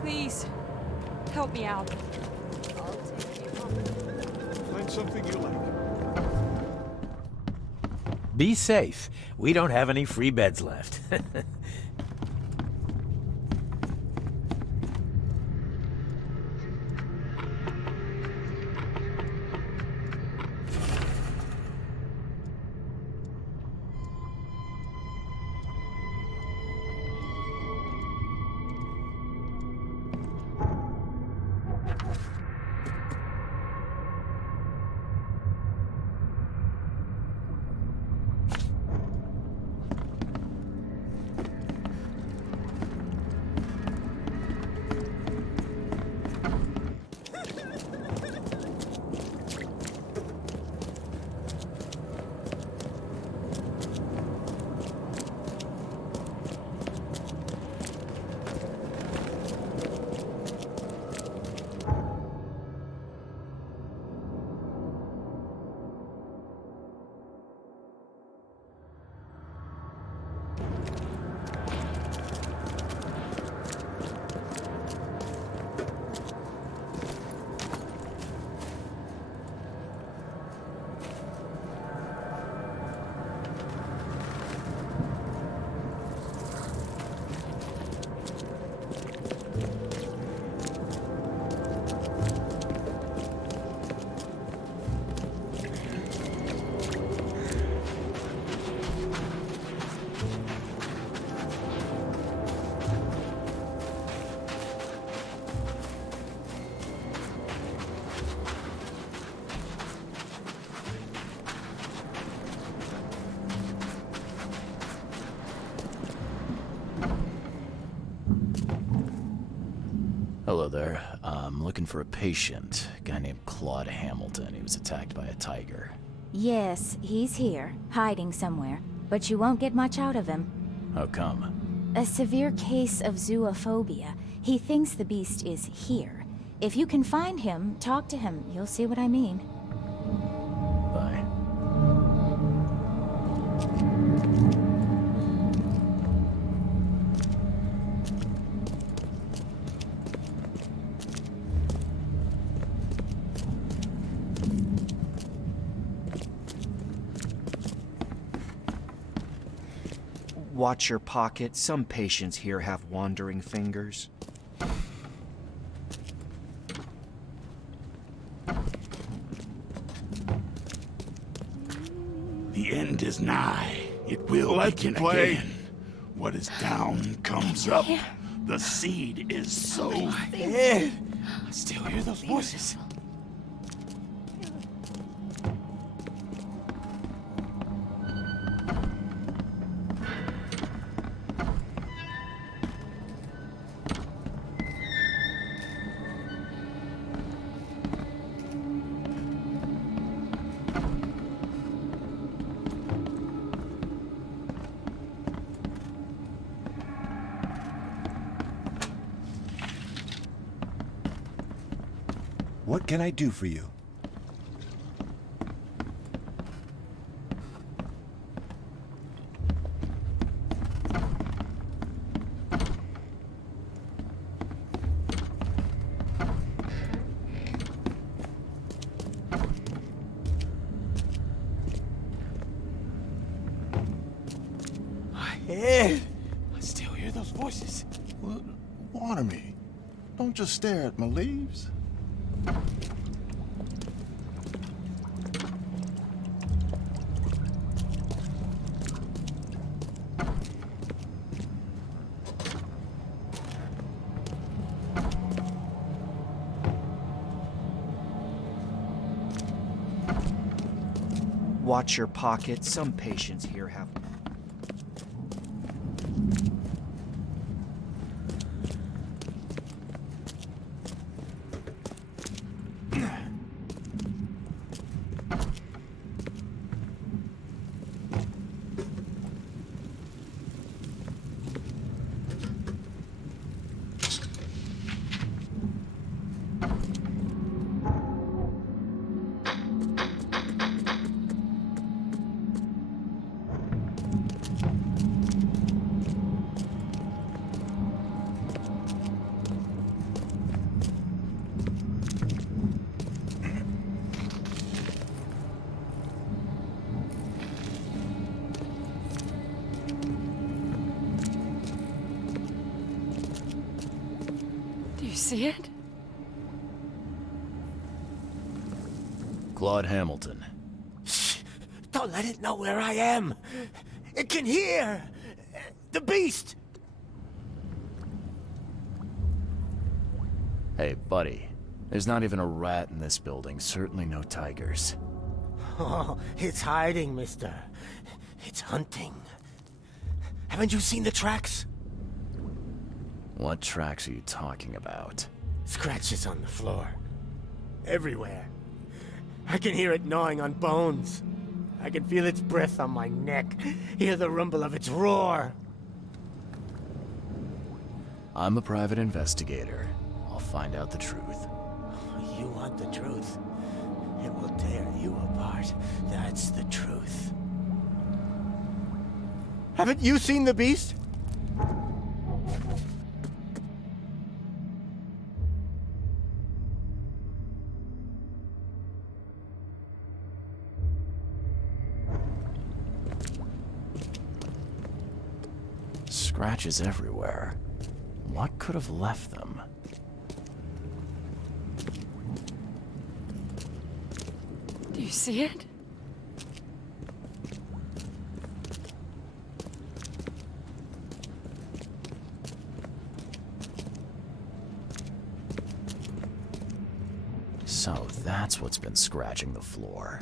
Please, help me out. Find something you like. Be safe. We don't have any free beds left. Hello there. I'm looking for a patient. A guy named Claude Hamilton. He was attacked by a tiger. Yes, he's here, hiding somewhere, but you won't get much out of him. How come? A severe case of zoophobia. He thinks the beast is here. If you can find him, talk to him, you'll see what I mean. Bye. Watch your pocket. Some patients here have wandering fingers. The end is nigh. It will begin again. What is down comes up. The seed is sown. I still hear those voices. What can I do for you? I still hear those voices. Water me. Don't just stare at my leaves. Watch your pocket. Some patients here have... see it? Claude Hamilton. Shh! Don't let it know where I am! It can hear! The beast! Hey, buddy. There's not even a rat in this building, certainly no tigers. Oh, it's hiding, mister. It's hunting. Haven't you seen the tracks? What tracks are you talking about? Scratches on the floor. Everywhere. I can hear it gnawing on bones. I can feel its breath on my neck. Hear the rumble of its roar. I'm a private investigator. I'll find out the truth. You want the truth? It will tear you apart. That's the truth. Haven't you seen the beast? Scratches everywhere. What could have left them? Do you see it? So that's what's been scratching the floor.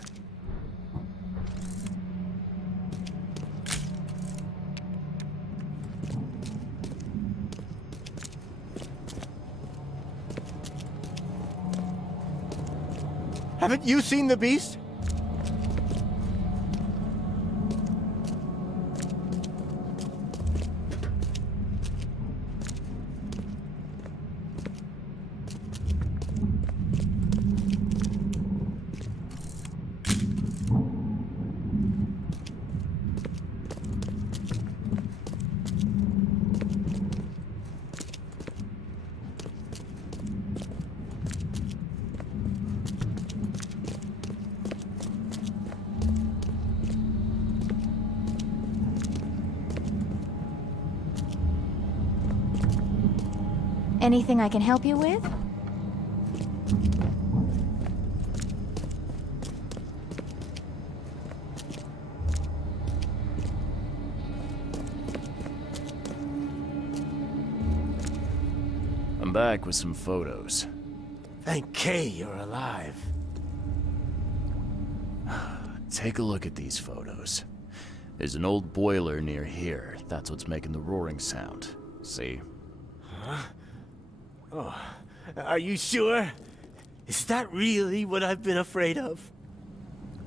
Haven't you seen the beast? Anything I can help you with? I'm back with some photos. Thank Kay you're alive. Take a look at these photos. There's an old boiler near here. That's what's making the roaring sound. See? Huh? Oh, are you sure? Is that really what I've been afraid of?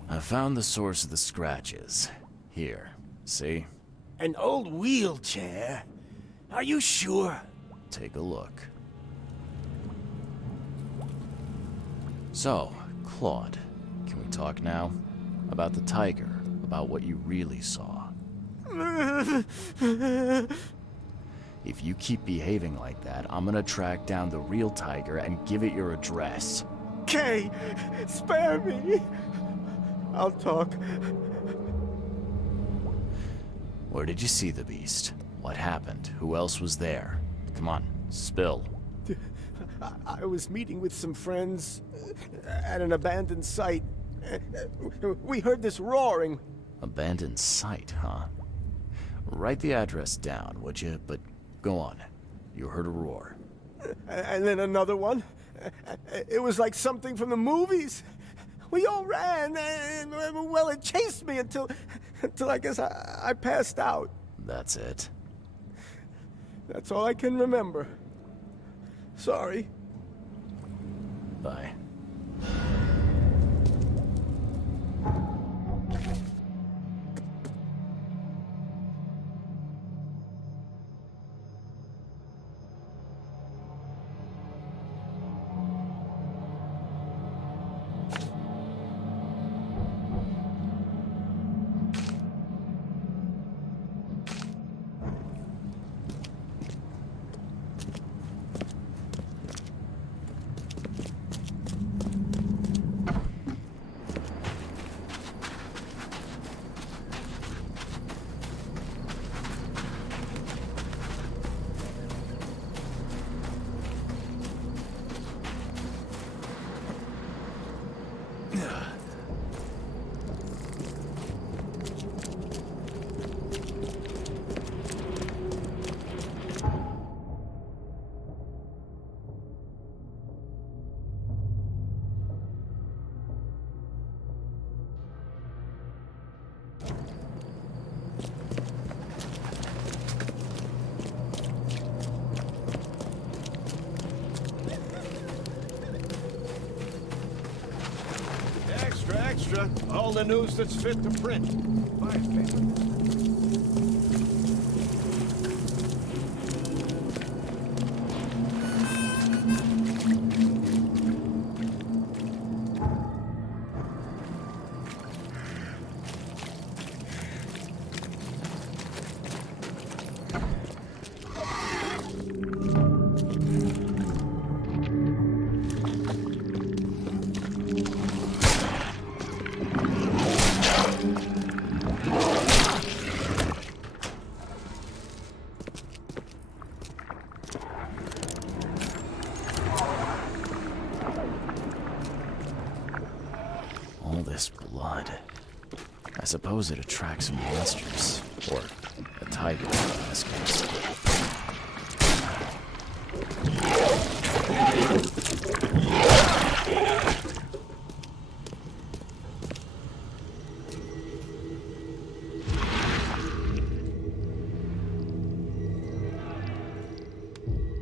I found the source of the scratches. Here, see? An old wheelchair? Are you sure? Take a look. So, Claude, can we talk now? About the tiger, about what you really saw. If you keep behaving like that, I'm gonna track down the real tiger and give it your address. Kay, spare me. I'll talk. Where did you see the beast? What happened? Who else was there? Come on, spill. I was meeting with some friends at an abandoned site. We heard this roaring. Abandoned site, huh? Write the address down, would you? But go on. You heard a roar. And then another one. It was like something from the movies. We all ran, and well, it chased me until I guess I passed out. That's it? That's all I can remember. Sorry. Bye. Extra, extra. All the news that's fit to print. Buy a paper. All this blood. I suppose it attracts monsters. Or a tiger, in this case.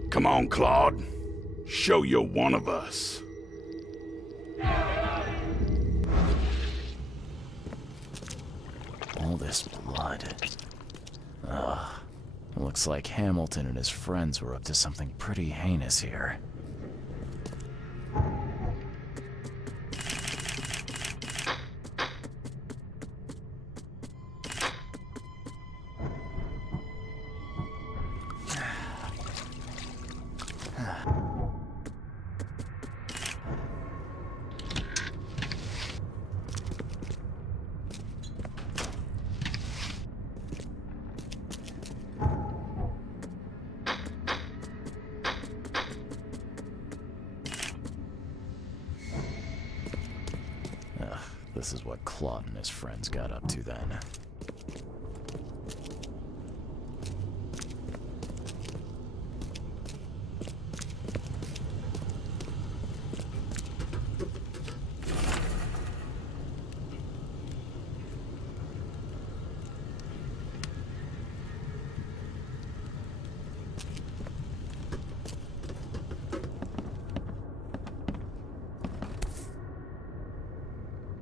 Come on, Claude. Show you're one of us. All this blood. Ugh. Looks like Hamilton and his friends were up to something pretty heinous here. This is what Claude and his friends got up to then.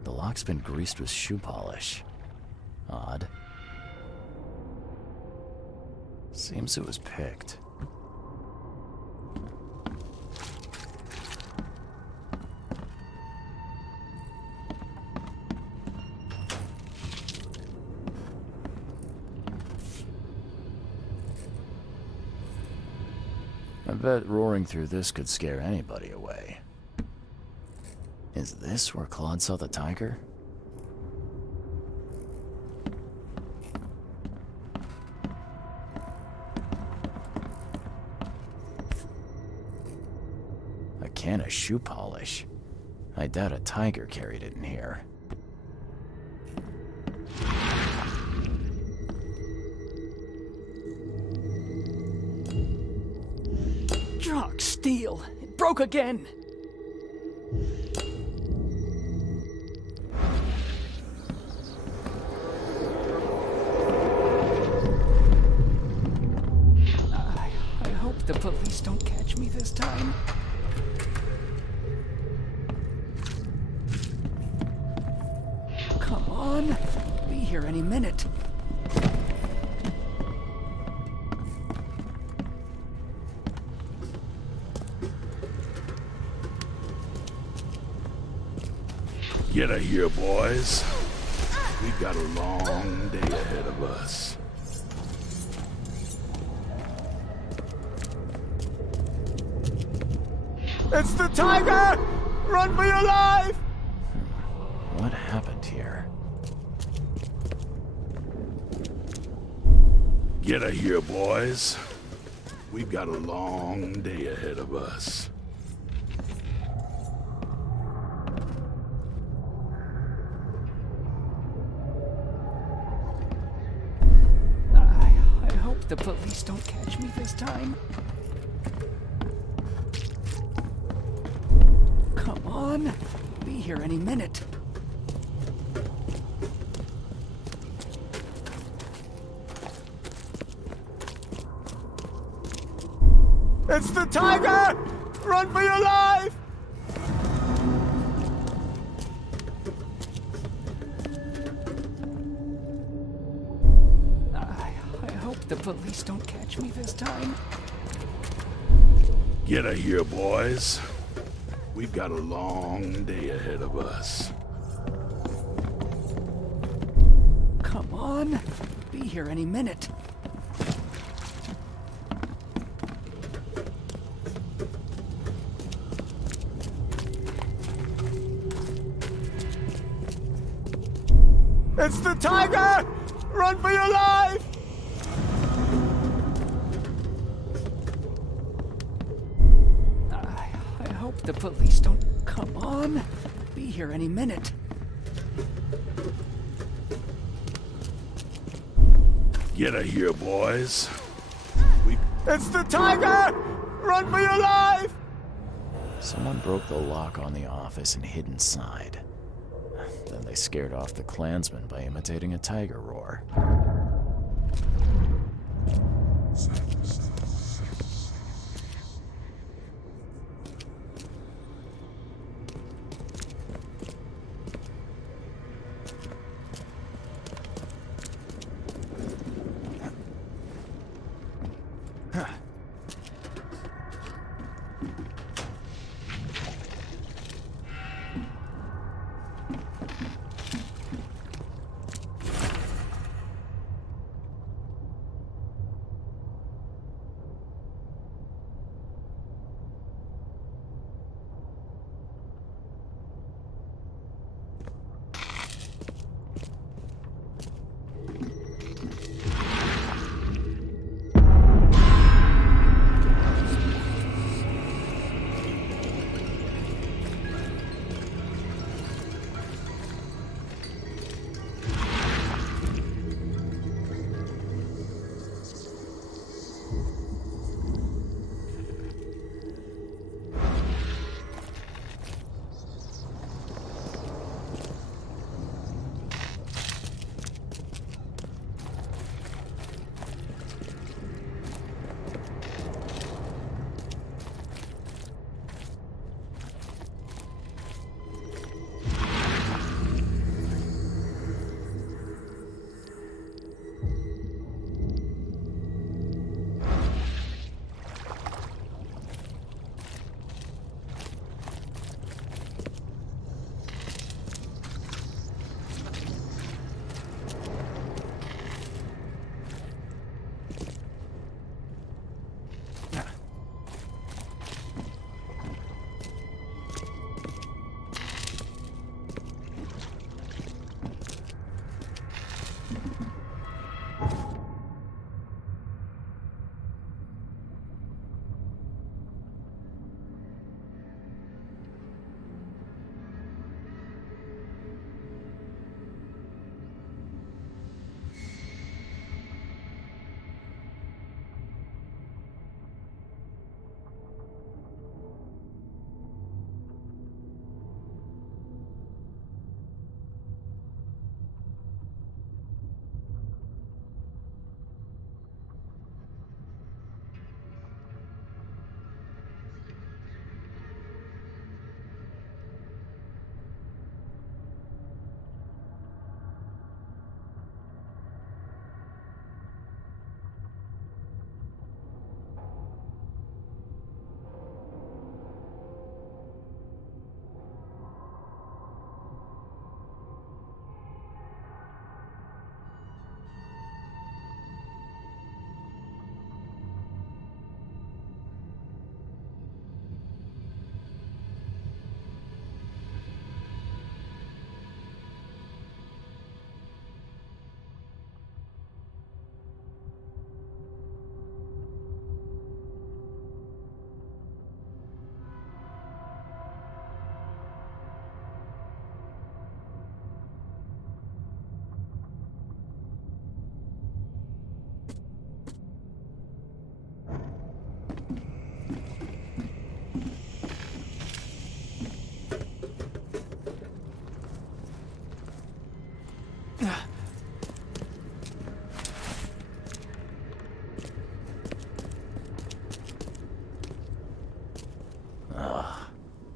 The lock's been greased with shoe polish. Odd. Seems it was picked. I bet roaring through this could scare anybody away. Is this where Claude saw the tiger? A can of shoe polish. I doubt a tiger carried it in here. Drug steal. It broke again. I hope the police don't catch me this time. Come on. I'll be here any minute. Get her here, boys. We've got a long day ahead of us. It's the tiger! Run for your life! What happened here? Get her here, boys. We've got a long day ahead of us. the police don't catch me this time. Come on. Be here any minute. It's the tiger! Run for your life! I hope the police don't catch me this time. Get her here, boys. We've got a long day ahead of us. Come on. Be here any minute. It's the tiger! Run for your life! I hope the police don't... Come on. Be here any minute. Get her here, boys. It's the tiger! Run for your life! Someone broke the lock on the office and hid inside. Then they scared off the Klansmen by imitating a tiger roar.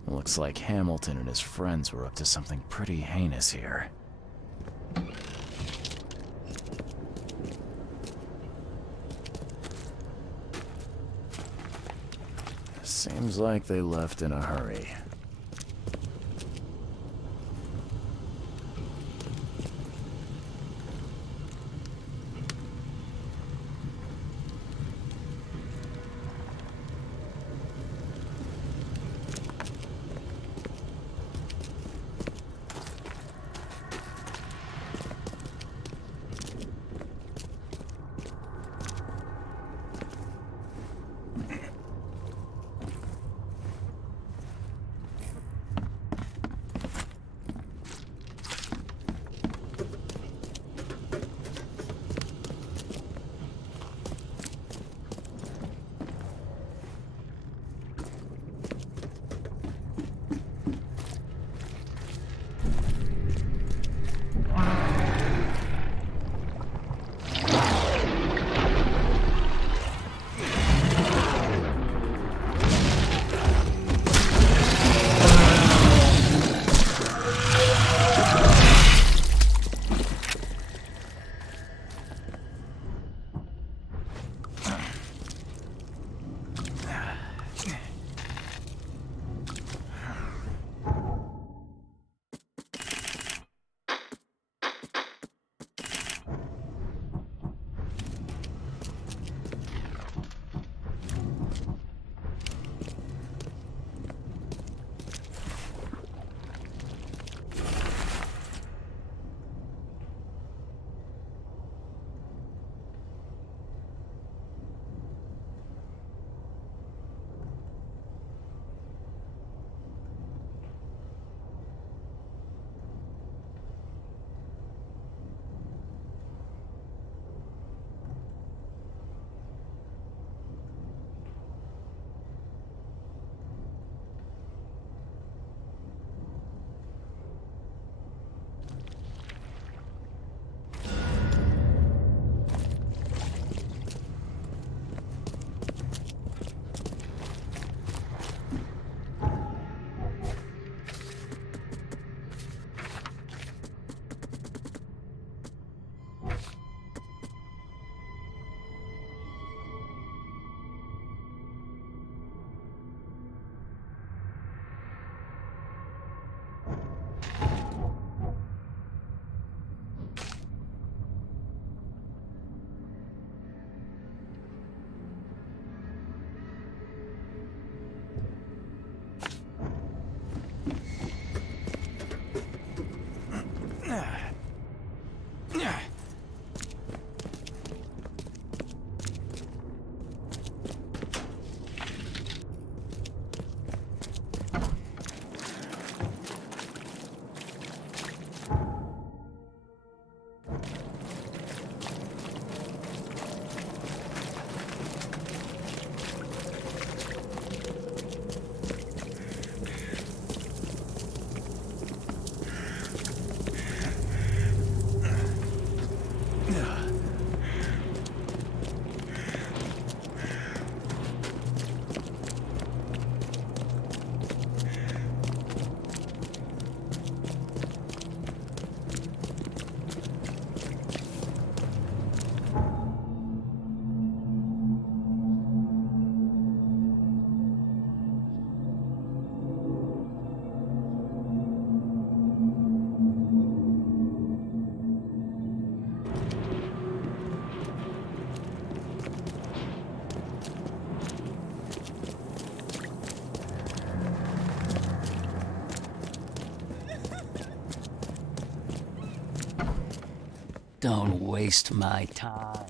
Looks like Hamilton and his friends were up to something pretty heinous here. Seems like they left in a hurry. Don't waste my time.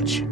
budge.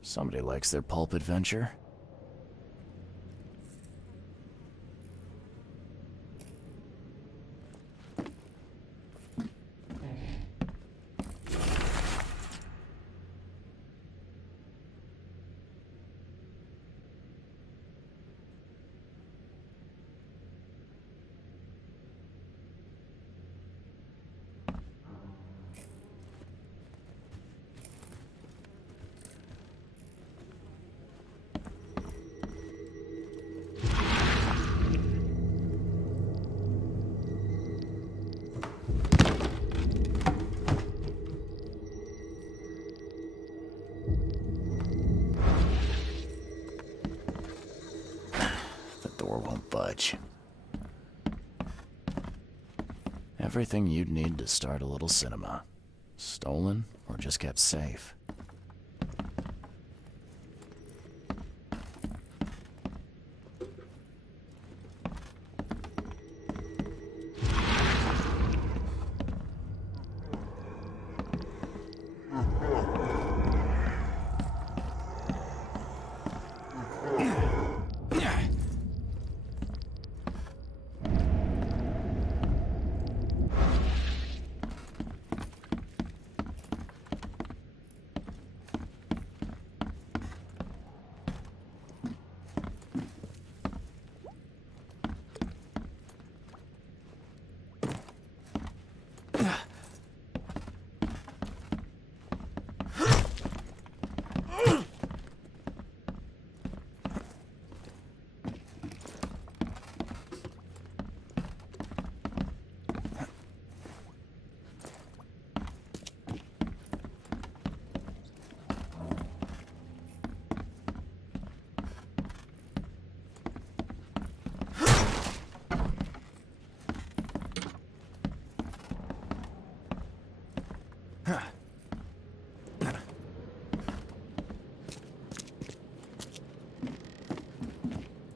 Somebody likes their pulp adventure. Won't budge. Everything you'd need to start a little cinema. Stolen or just kept safe.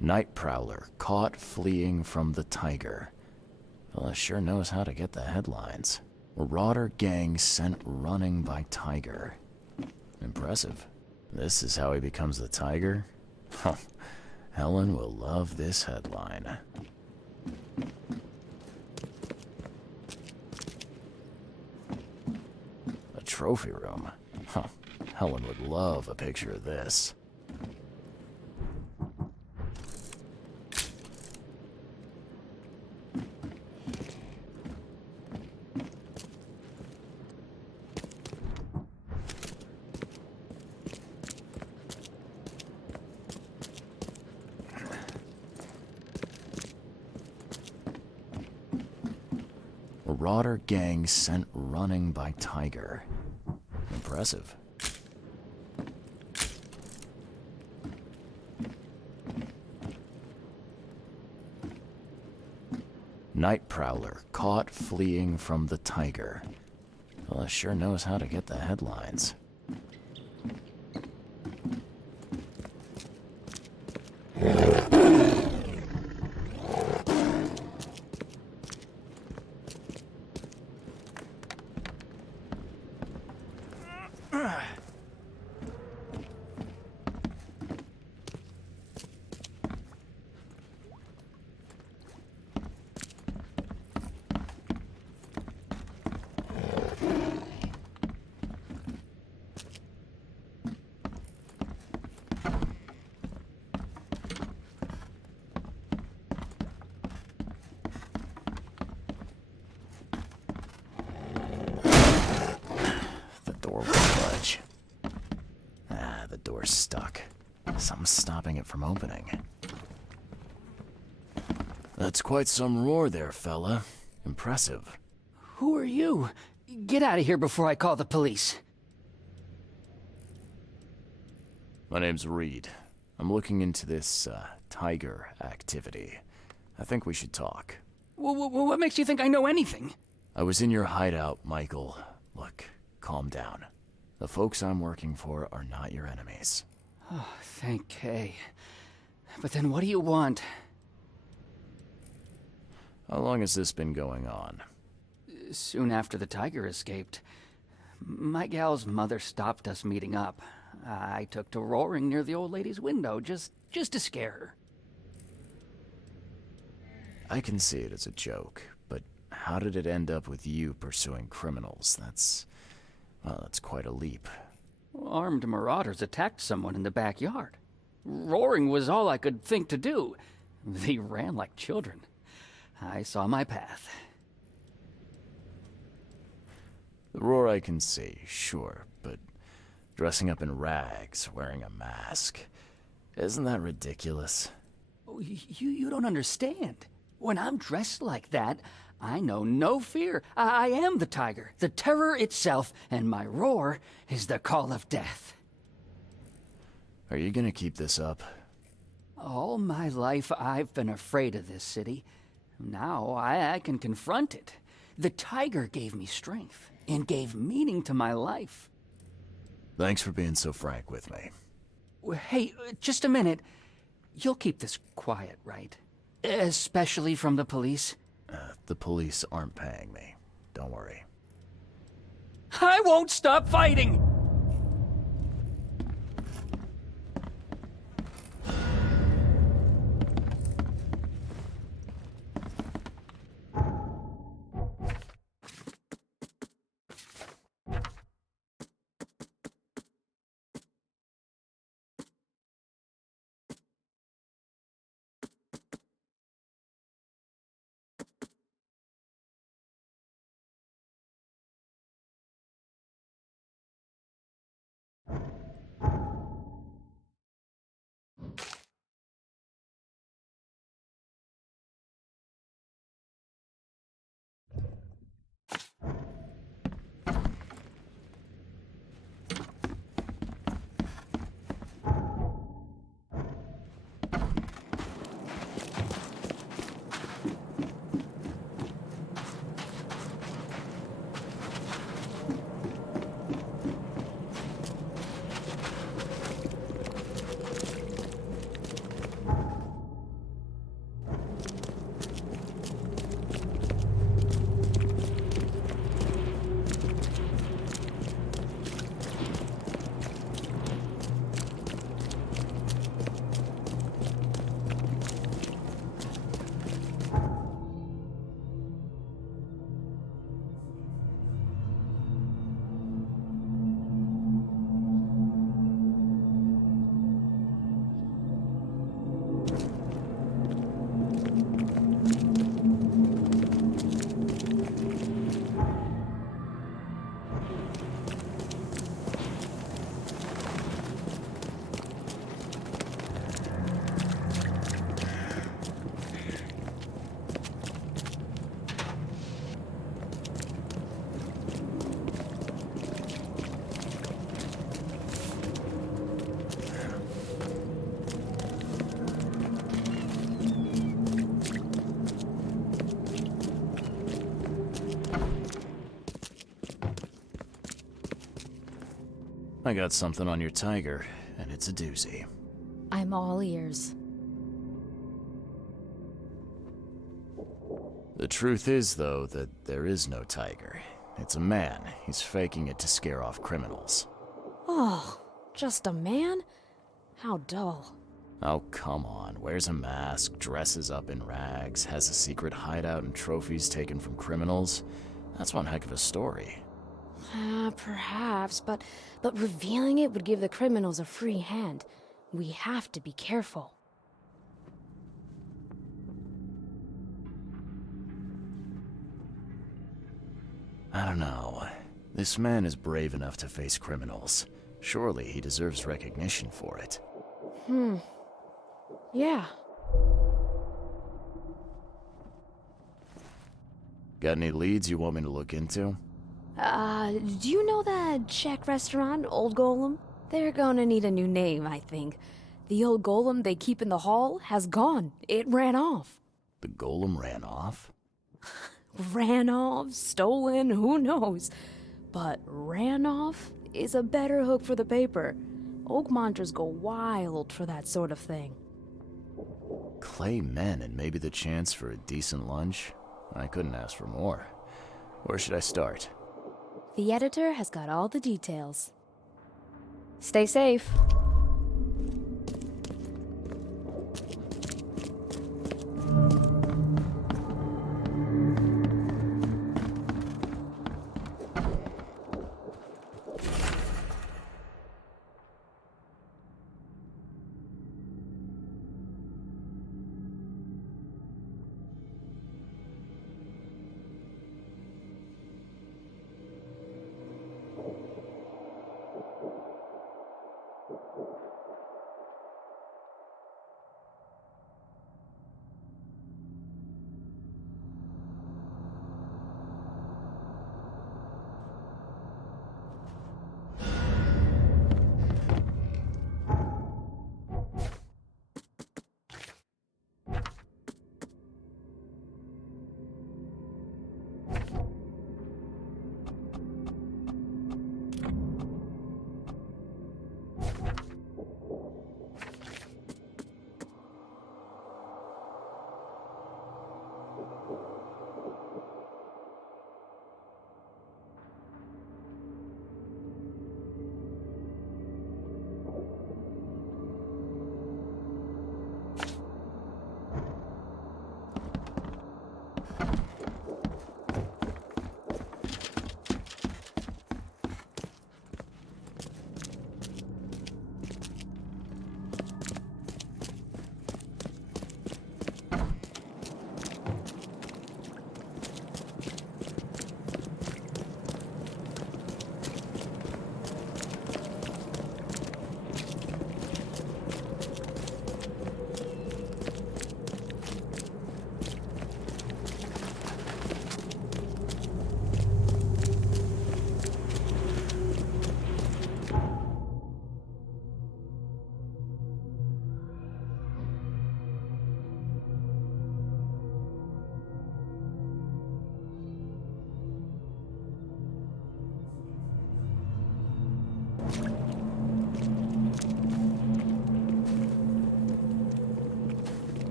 Night Prowler caught fleeing from the tiger. Well, sure knows how to get the headlines. Marauder gang sent running by tiger. Impressive. This is how he becomes the tiger? Huh. Helen will love this headline. A trophy room? Huh. Helen would love a picture of this. Marauder gang sent running by tiger. Impressive. Night Prowler caught fleeing from the tiger. Well, sure knows how to get the headlines. door's stuck. Something's stopping it from opening. That's quite some roar there, fella. Impressive. Who are you? Get out of here before I call the police. My name's Reed. I'm looking into this, tiger activity. I think we should talk. What makes you think I know anything? I was in your hideout, Michael. Look, calm down. The folks I'm working for are not your enemies. Oh, thank Kay. But then what do you want? How long has this been going on? Soon after the tiger escaped. My gal's mother stopped us meeting up. I took to roaring near the old lady's window, just to scare her. I can see it as a joke, but how did it end up with you pursuing criminals? That's quite a leap. Armed marauders attacked someone in the backyard. Roaring was all I could think to do. They ran like children. I saw my path. The roar I can see, sure, but dressing up in rags, wearing a mask, isn't that ridiculous? Oh, you don't understand. When I'm dressed like that, I know no fear. I am the tiger, the terror itself, and my roar is the call of death. Are you gonna keep this up? All my life I've been afraid of this city. Now I can confront it. The tiger gave me strength and gave meaning to my life. Thanks for being so frank with me. Hey, just a minute. You'll keep this quiet, right? Especially from the police? The police aren't paying me. Don't worry. I won't stop fighting! I got something on your tiger, and it's a doozy. I'm all ears. The truth is, though, that there is no tiger. It's a man. He's faking it to scare off criminals. Oh, just a man? How dull. Oh, come on. Wears a mask, dresses up in rags, has a secret hideout and trophies taken from criminals. That's one heck of a story. Perhaps, but revealing it would give the criminals a free hand. We have to be careful. I don't know. This man is brave enough to face criminals. Surely he deserves recognition for it. Yeah. Got any leads you want me to look into? Do you know that Czech restaurant, Old Golem? They're gonna need a new name, I think. The old golem they keep in the hall has gone. It ran off. The golem ran off? Ran off, stolen, who knows? But ran off is a better hook for the paper. Oakmonters go wild for that sort of thing. Clay men and maybe the chance for a decent lunch? I couldn't ask for more. Where should I start? The editor has got all the details. Stay safe.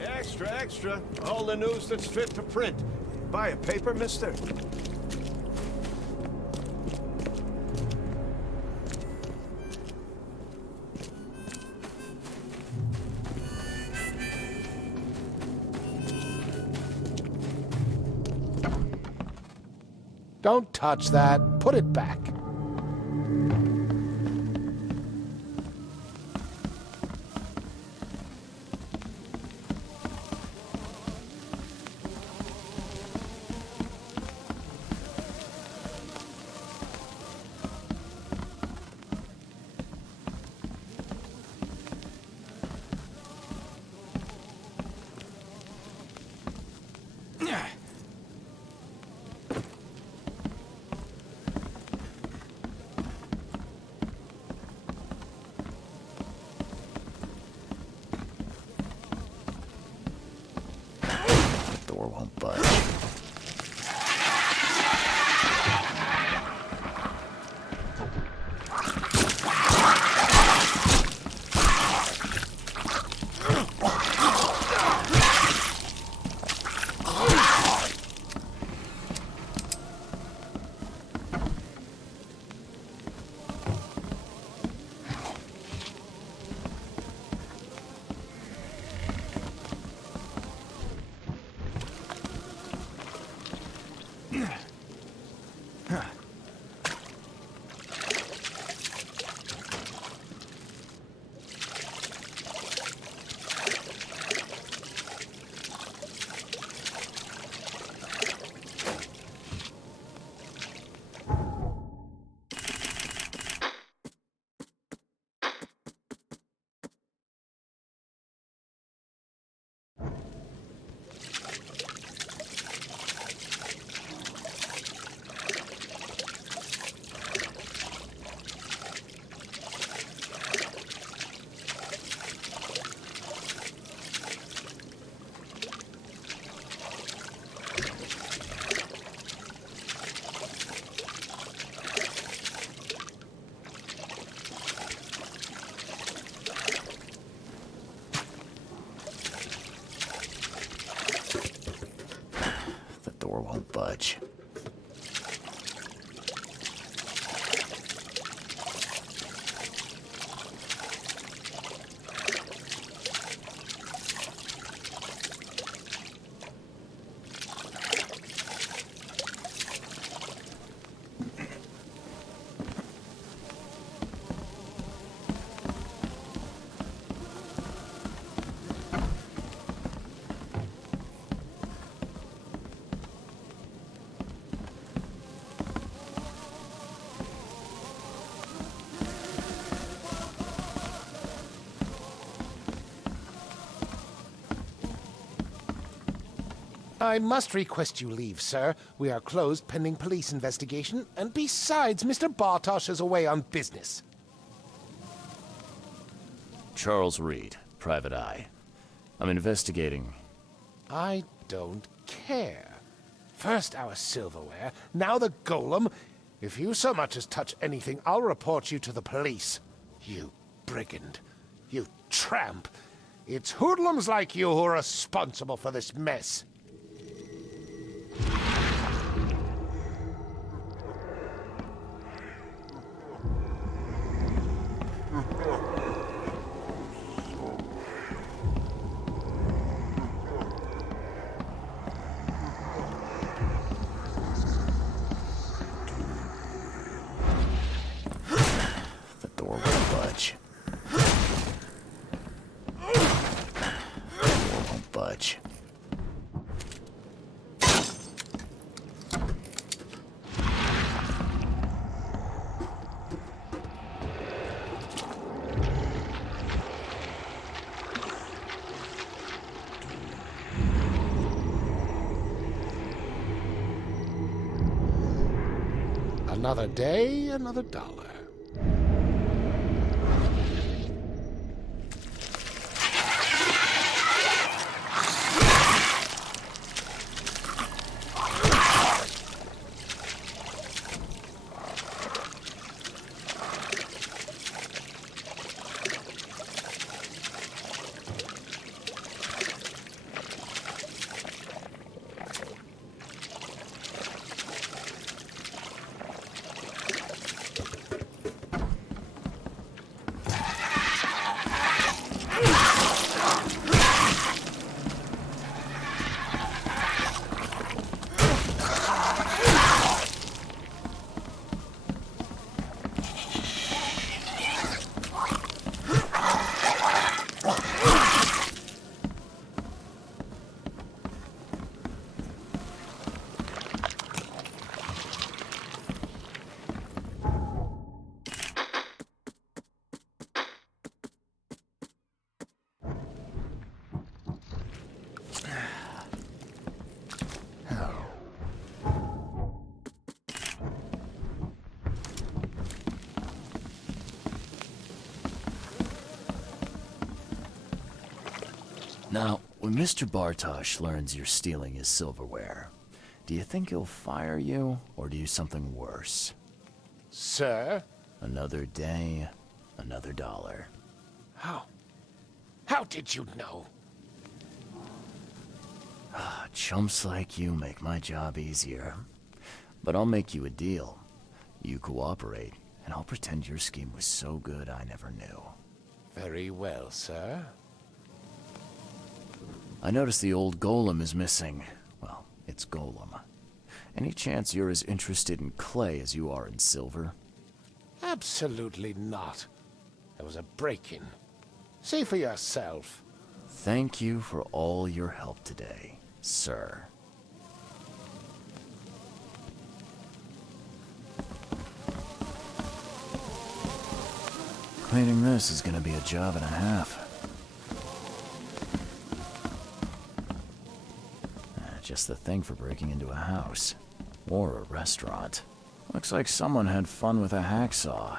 Extra, extra. All the news that's fit to print. Buy a paper, mister? Don't touch that. Put it back. Door won't budge. budge. I must request you leave, sir. We are closed pending police investigation, and besides, Mr. Bartosz is away on business. Charles Reed, Private Eye. I'm investigating. I don't care. First our silverware, now the golem. If you so much as touch anything, I'll report you to the police. You brigand. You tramp. It's hoodlums like you who are responsible for this mess. The door won't budge. The door won't budge. Another day, another dollar. Now, when Mr. Bartosz learns you're stealing his silverware, do you think he'll fire you, or do something worse? Sir? Another day, another dollar. How did you know? Chumps like you make my job easier. But I'll make you a deal. You cooperate, and I'll pretend your scheme was so good I never knew. Very well, sir. I noticed the old golem is missing. Well, it's golem. Any chance you're as interested in clay as you are in silver? Absolutely not. There was a break-in. See for yourself. Thank you for all your help today, sir. Cleaning this is gonna be a job and a half. Just the thing for breaking into a house. Or a restaurant. Looks like someone had fun with a hacksaw.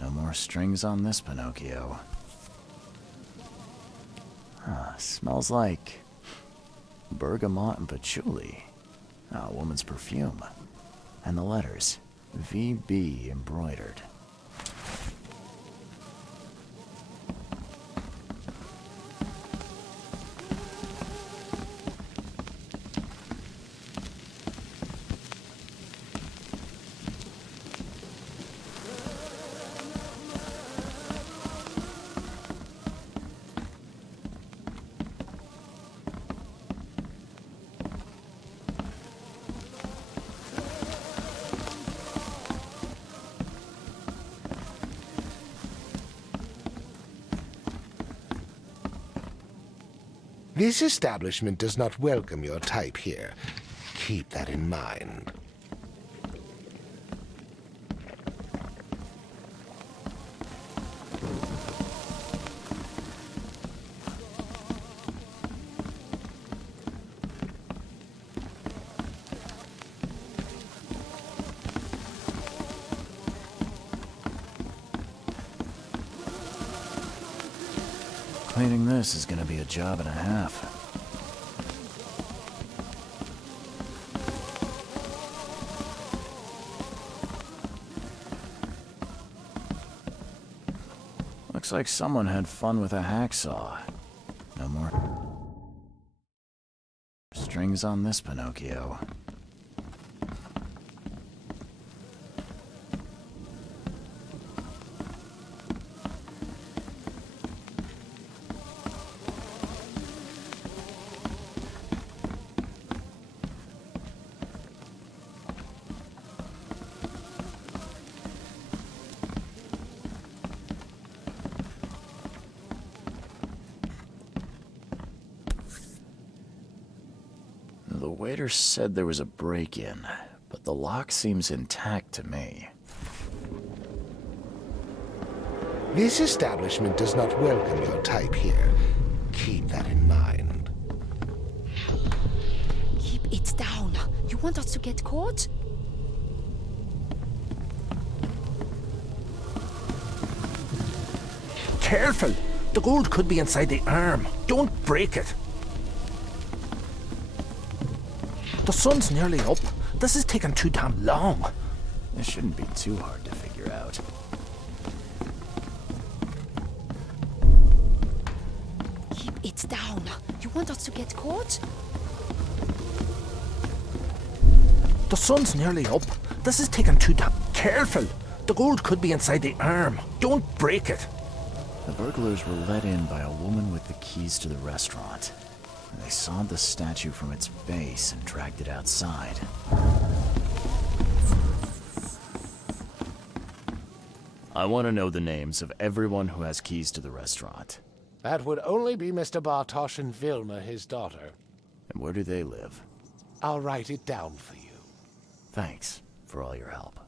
No more strings on this Pinocchio. Smells like bergamot and patchouli. A woman's perfume. And the letters, VB embroidered. This establishment does not welcome your type here. Keep that in mind. Cleaning this is gonna be a job and a half. Looks like someone had fun with a hacksaw. No more strings on this Pinocchio. The waiter said there was a break-in, but the lock seems intact to me. This establishment does not welcome your type here. Keep that in mind. Keep it down. You want us to get caught? Careful! The gold could be inside the arm. Don't break it. The sun's nearly up. This is taking too damn long. This shouldn't be too hard to figure out. Keep it down. You want us to get caught? The sun's nearly up. This is taking too damn... Careful! The gold could be inside the arm. Don't break it. The burglars were let in by a woman with the keys to the restaurant. They sawed the statue from its base and dragged it outside. I want to know the names of everyone who has keys to the restaurant. That would only be Mr. Bartosz and Vilma, his daughter. And where do they live? I'll write it down for you. Thanks for all your help.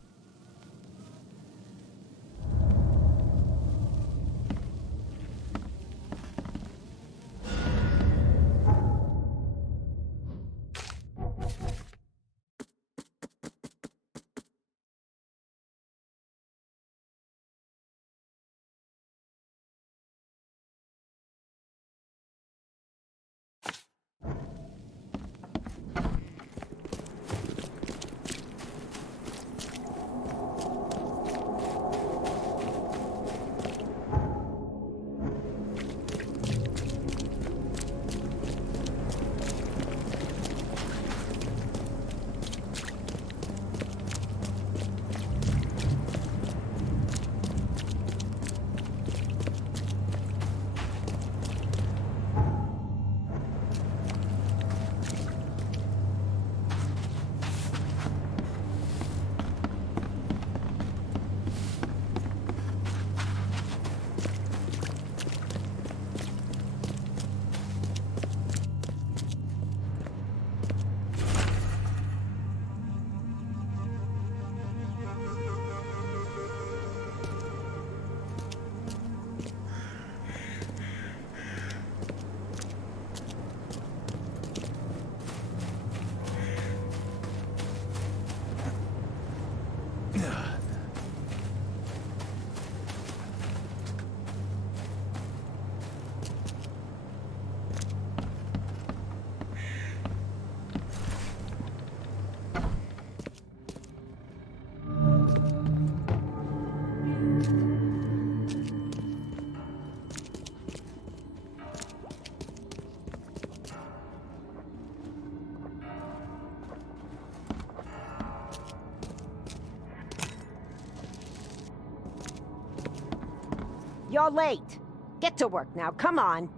You're late. Get to work now, come on.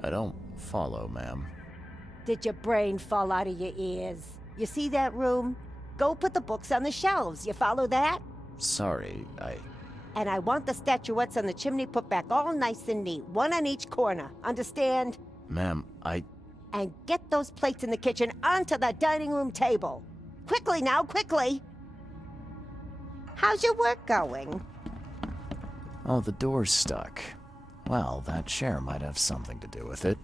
I don't follow, ma'am. Did your brain fall out of your ears? You see that room? Go put the books on the shelves. You follow that? Sorry, And I want the statuettes on the chimney put back all nice and neat, one on each corner. Understand? Ma'am, And get those plates in the kitchen onto the dining room table. Quickly now, quickly! How's your work going? Oh, the door's stuck. Well, that chair might have something to do with it.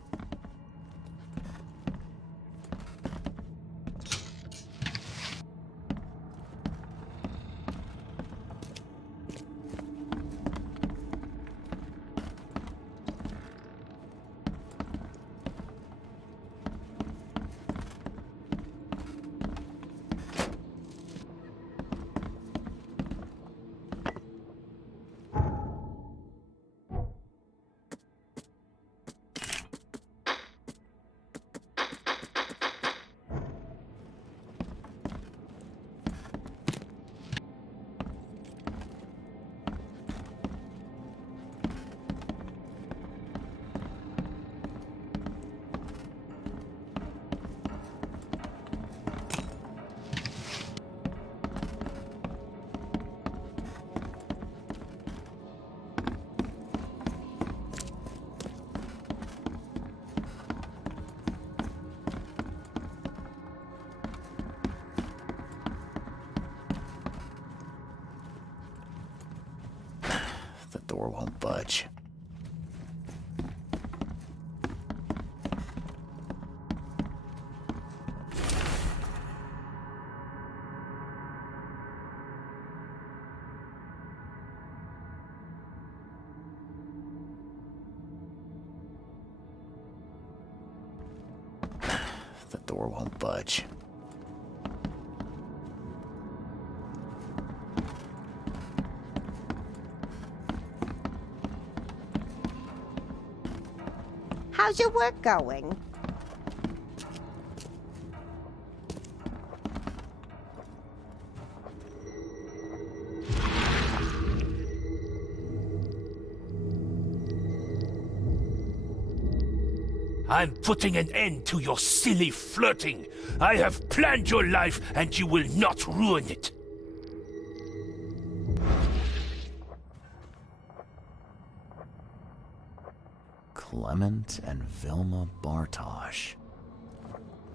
The door won't budge. The door won't budge. How's your work going? I'm putting an end to your silly flirting. I have planned your life, and you will not ruin it. Clement and Vilma Bartosz.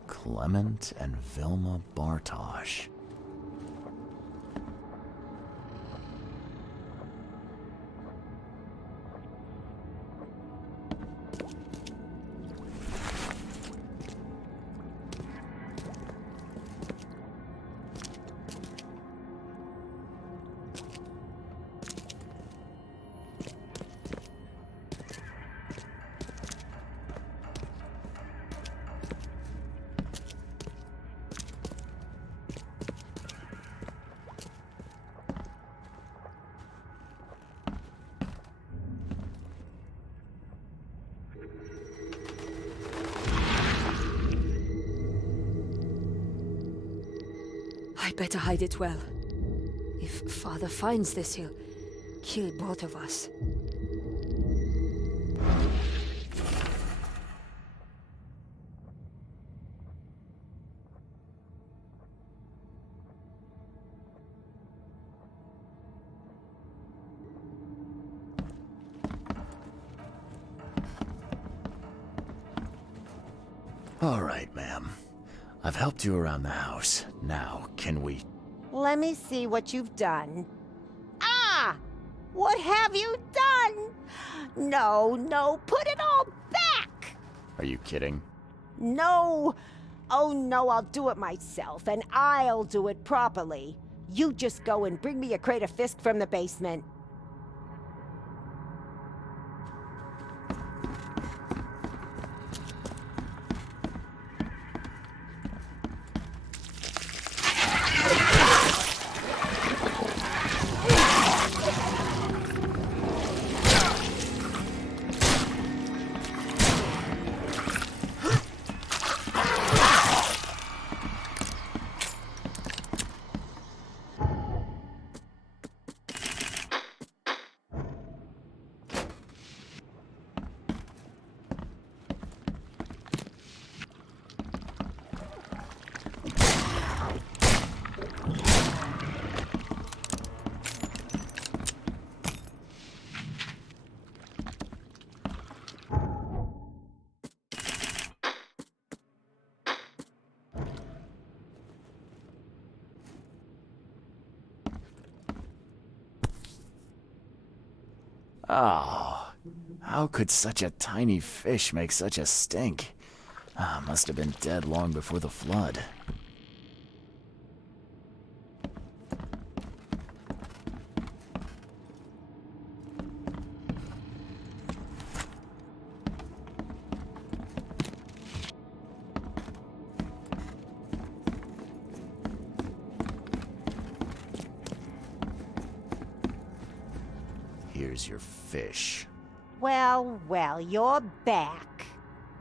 Clement and Vilma Bartosz. I'd better hide it well. If Father finds this, he'll kill both of us. All right, ma'am. I've helped you around the house. Now, can we... Let me see what you've done. Ah! What have you done? No, put it all back! Are you kidding? No! Oh no, I'll do it myself, and I'll do it properly. You just go and bring me a crate of Fisk from the basement. Oh, how could such a tiny fish make such a stink? Must have been dead long before the flood. Here's your fish. Well, well, you're back.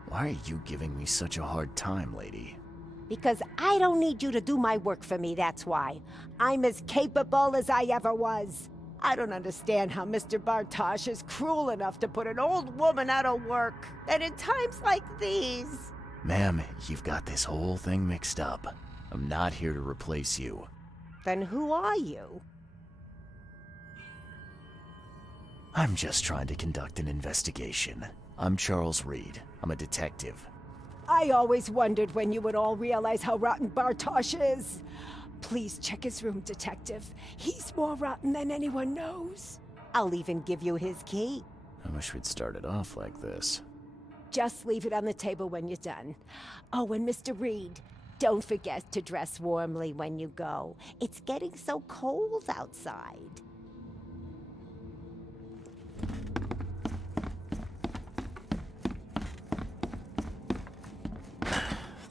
Why are you giving me such a hard time, lady? Because I don't need you to do my work for me, that's why. I'm as capable as I ever was. I don't understand how Mr. Bartosz is cruel enough to put an old woman out of work. And in times like these... Ma'am, you've got this whole thing mixed up. I'm not here to replace you. Then who are you? I'm just trying to conduct an investigation. I'm Charles Reed. I'm a detective. I always wondered when you would all realize how rotten Bartosz is. Please check his room, Detective. He's more rotten than anyone knows. I'll even give you his key. I wish we'd started off like this. Just leave it on the table when you're done. Oh, and Mr. Reed, don't forget to dress warmly when you go. It's getting so cold outside.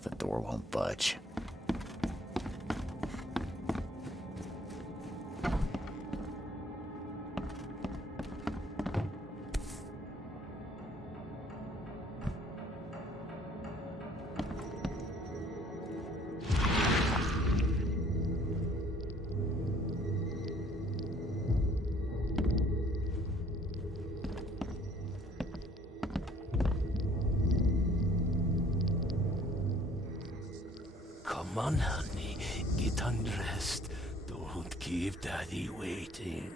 The door won't budge. Come on, honey. Get undressed. Don't keep Daddy waiting.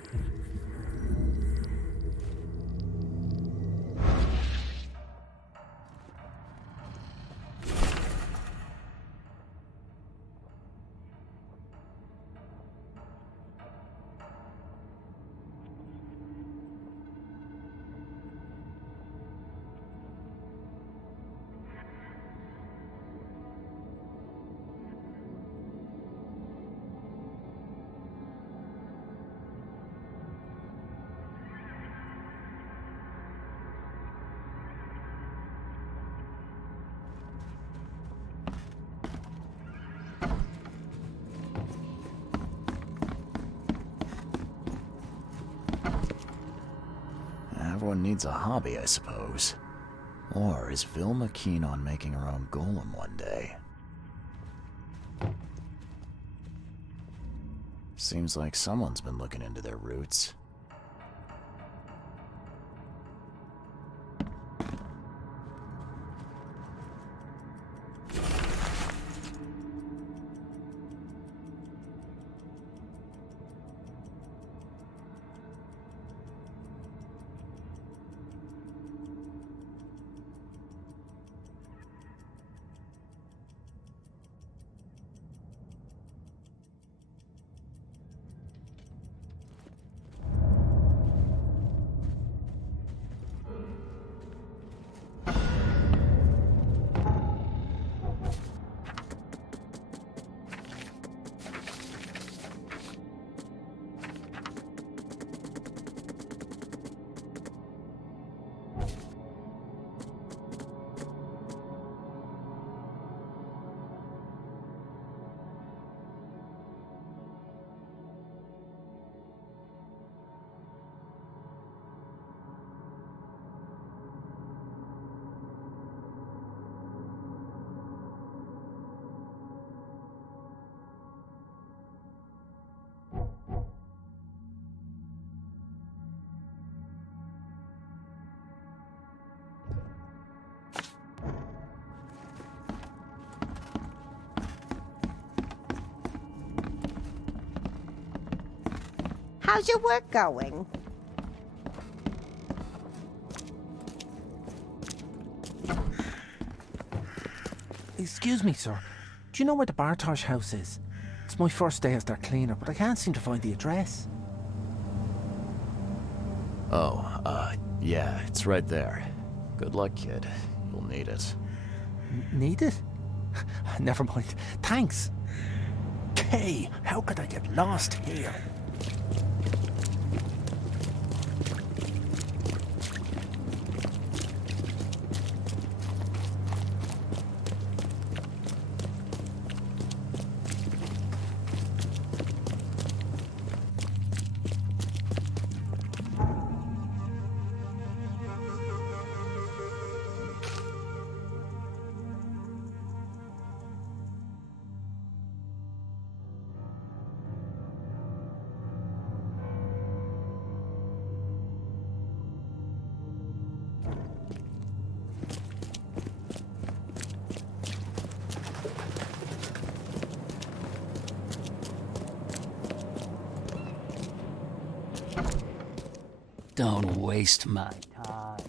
Everyone needs a hobby, I suppose. Or is Vilma keen on making her own golem one day? Seems like someone's been looking into their roots. How's your work going? Excuse me, sir. Do you know where the Bartosz house is? It's my first day as their cleaner, but I can't seem to find the address. Yeah, it's right there. Good luck, kid. You'll need it. Need it? Never mind. Thanks. Kay, how could I get lost here? Don't waste my time.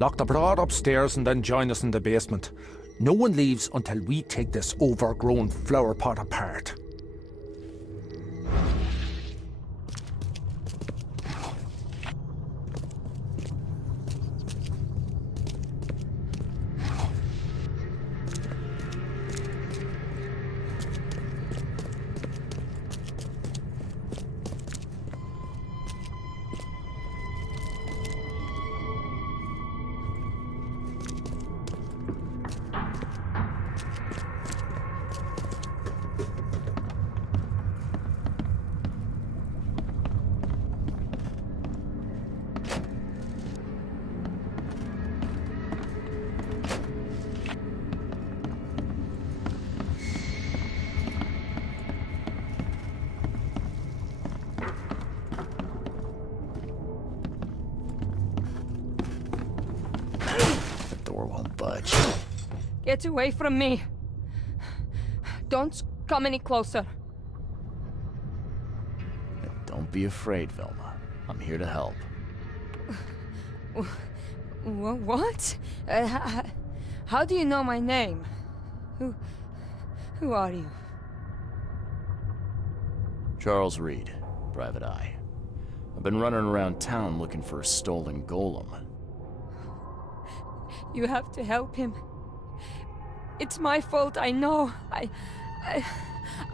Lock the broad upstairs and then join us in the basement. No one leaves until we take this overgrown flower pot apart. Get away from me. Don't come any closer. Don't be afraid, Velma. I'm here to help. What? How do you know my name? Who are you? Charles Reed, Private Eye. I've been running around town looking for a stolen golem. You have to help him. It's my fault, I know.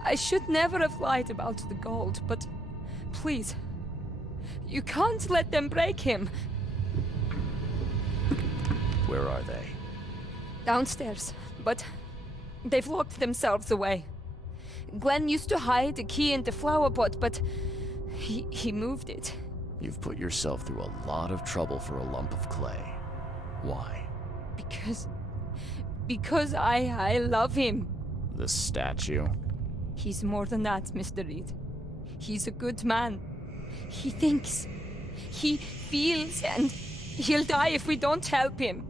I should never have lied about the gold, but please, you can't let them break him. Where are they? Downstairs, but they've locked themselves away. Glenn used to hide the key in the flower pot, but he moved it. You've put yourself through a lot of trouble for a lump of clay. Why? Because I love him. The statue? He's more than that, Mr. Reed. He's a good man. He thinks. He feels, and he'll die if we don't help him.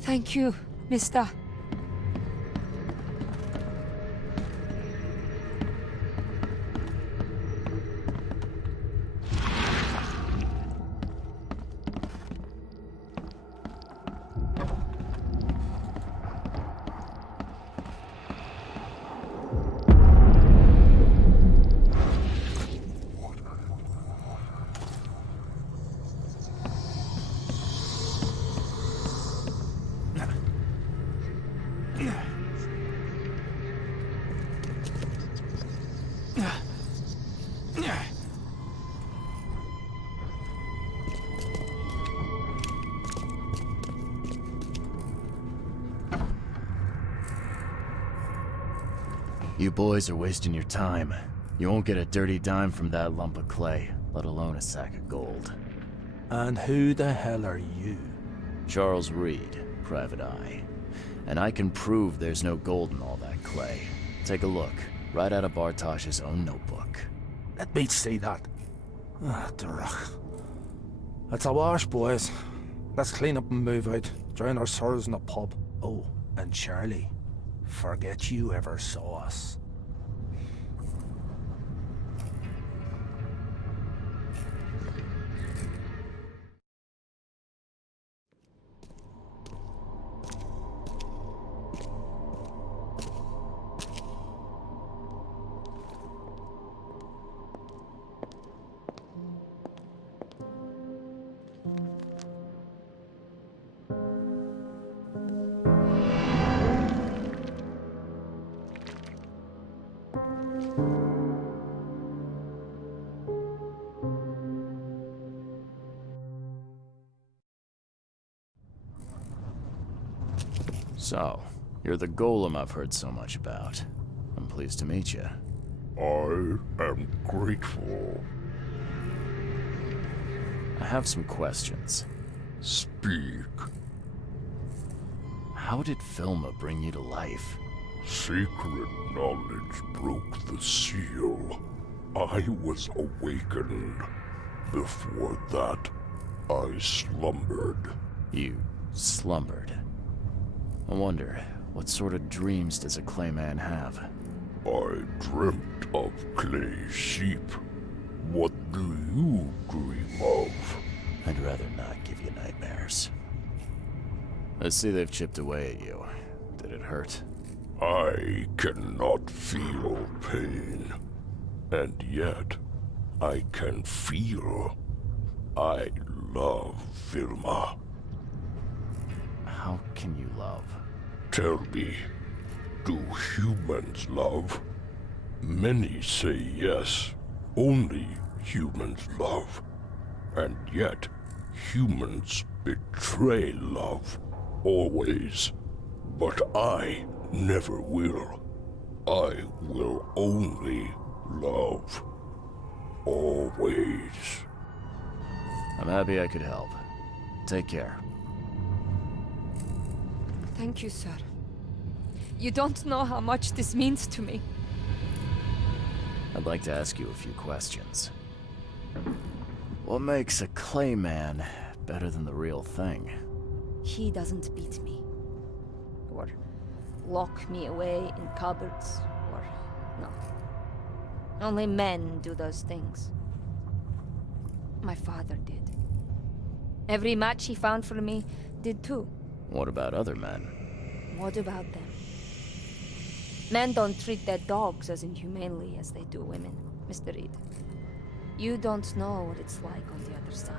Thank you, mister. You boys are wasting your time. You won't get a dirty dime from that lump of clay, let alone a sack of gold. And who the hell are you? Charles Reed, Private Eye. And I can prove there's no gold in all that clay. Take a look, right out of Bartosh's own notebook. Let me see that. Ah, Durach. That's a wash, boys. Let's clean up and move out. Drown our sorrows in a pub. Oh, and Charlie, forget you ever saw us. So, you're the golem I've heard so much about. I'm pleased to meet you. I am grateful. I have some questions. Speak. How did Filma bring you to life? Sacred knowledge broke the seal. I was awakened. Before that, I slumbered. You slumbered? I wonder, what sort of dreams does a clay man have? I dreamt of clay sheep. What do you dream of? I'd rather not give you nightmares. I see they've chipped away at you. Did it hurt? I cannot feel pain. And yet, I can feel. I love Vilma. How can you love? Tell me, do humans love? Many say yes, only humans love. And yet, humans betray love, always. But I never will. I will only love. Always. I'm happy I could help. Take care. Thank you, sir. You don't know how much this means to me. I'd like to ask you a few questions. What makes a clay man better than the real thing? He doesn't beat me. Or lock me away in cupboards, or... no. Only men do those things. My father did. Every match he found for me did too. What about other men? What about them? Men don't treat their dogs as inhumanely as they do women, Mr. Reed. You don't know what it's like on the other side.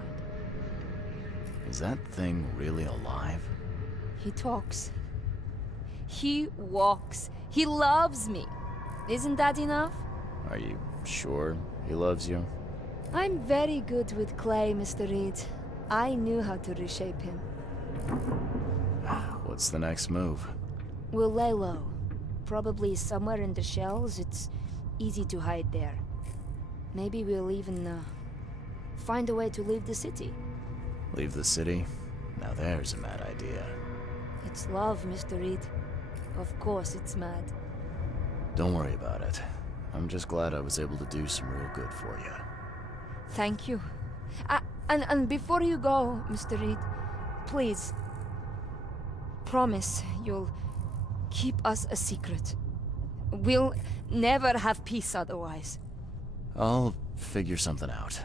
Is that thing really alive? He talks. He walks. He loves me. Isn't that enough? Are you sure he loves you? I'm very good with clay, Mr. Reed. I knew how to reshape him. What's the next move? We'll lay low. Probably somewhere in the shells. It's easy to hide there. Maybe we'll even find a way to leave the city. Leave the city? Now there's a mad idea. It's love, Mr. Reed. Of course it's mad. Don't worry about it. I'm just glad I was able to do some real good for you. Thank you. And before you go, Mr. Reed, please, promise you'll keep us a secret. We'll never have peace otherwise. I'll figure something out.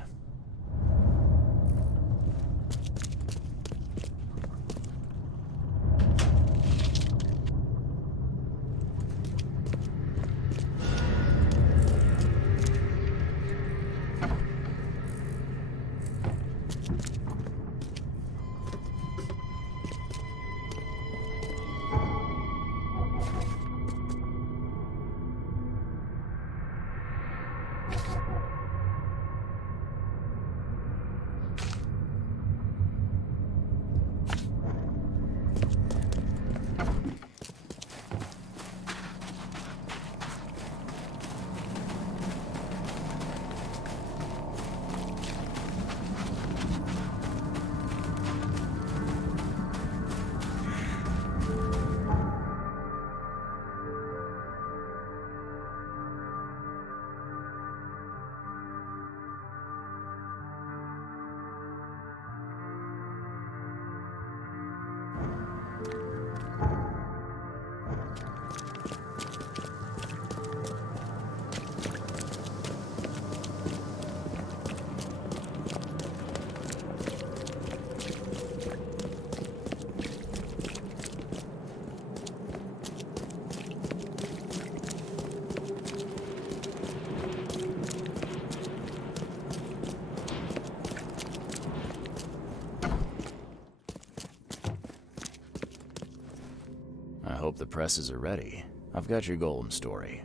I hope the presses are ready. I've got your Golem story.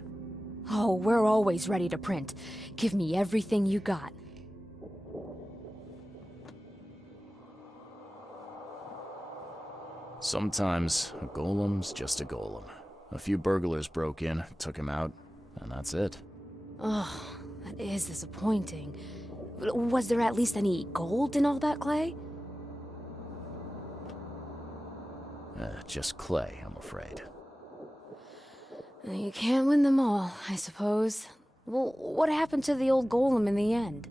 Oh, we're always ready to print. Give me everything you got. Sometimes a golem's just a golem. A few burglars broke in, took him out, and that's it. Ugh, that is disappointing. Was there at least any gold in all that clay? Just clay, I'm afraid. You can't win them all, I suppose. Well, what happened to the old golem in the end?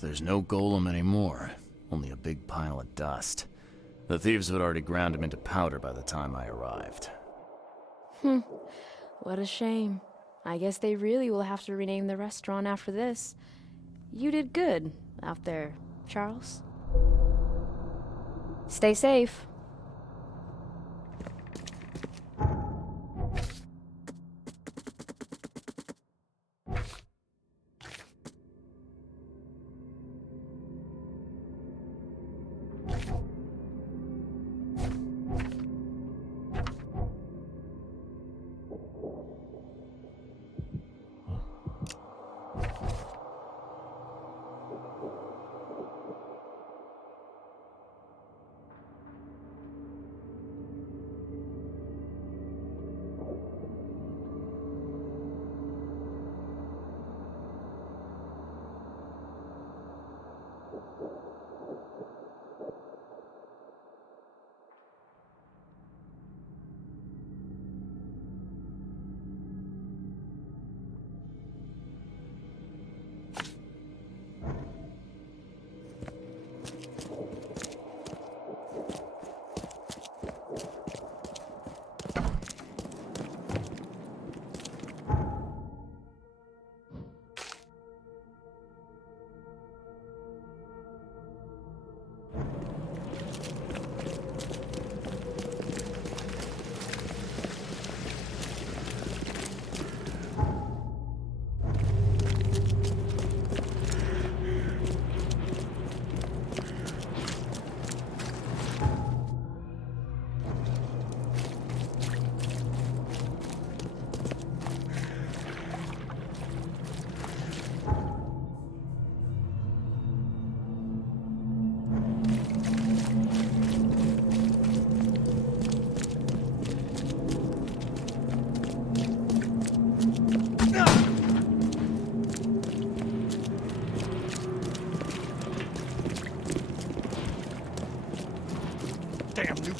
There's no golem anymore. Only a big pile of dust. The thieves had already ground him into powder by the time I arrived. What a shame. I guess they really will have to rename the restaurant after this. You did good out there, Charles. Stay safe.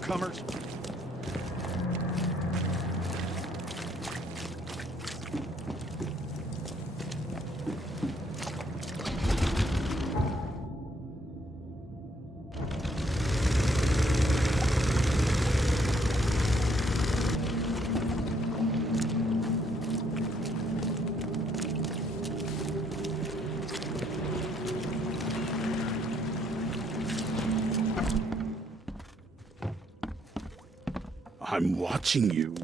newcomers. I'm watching you.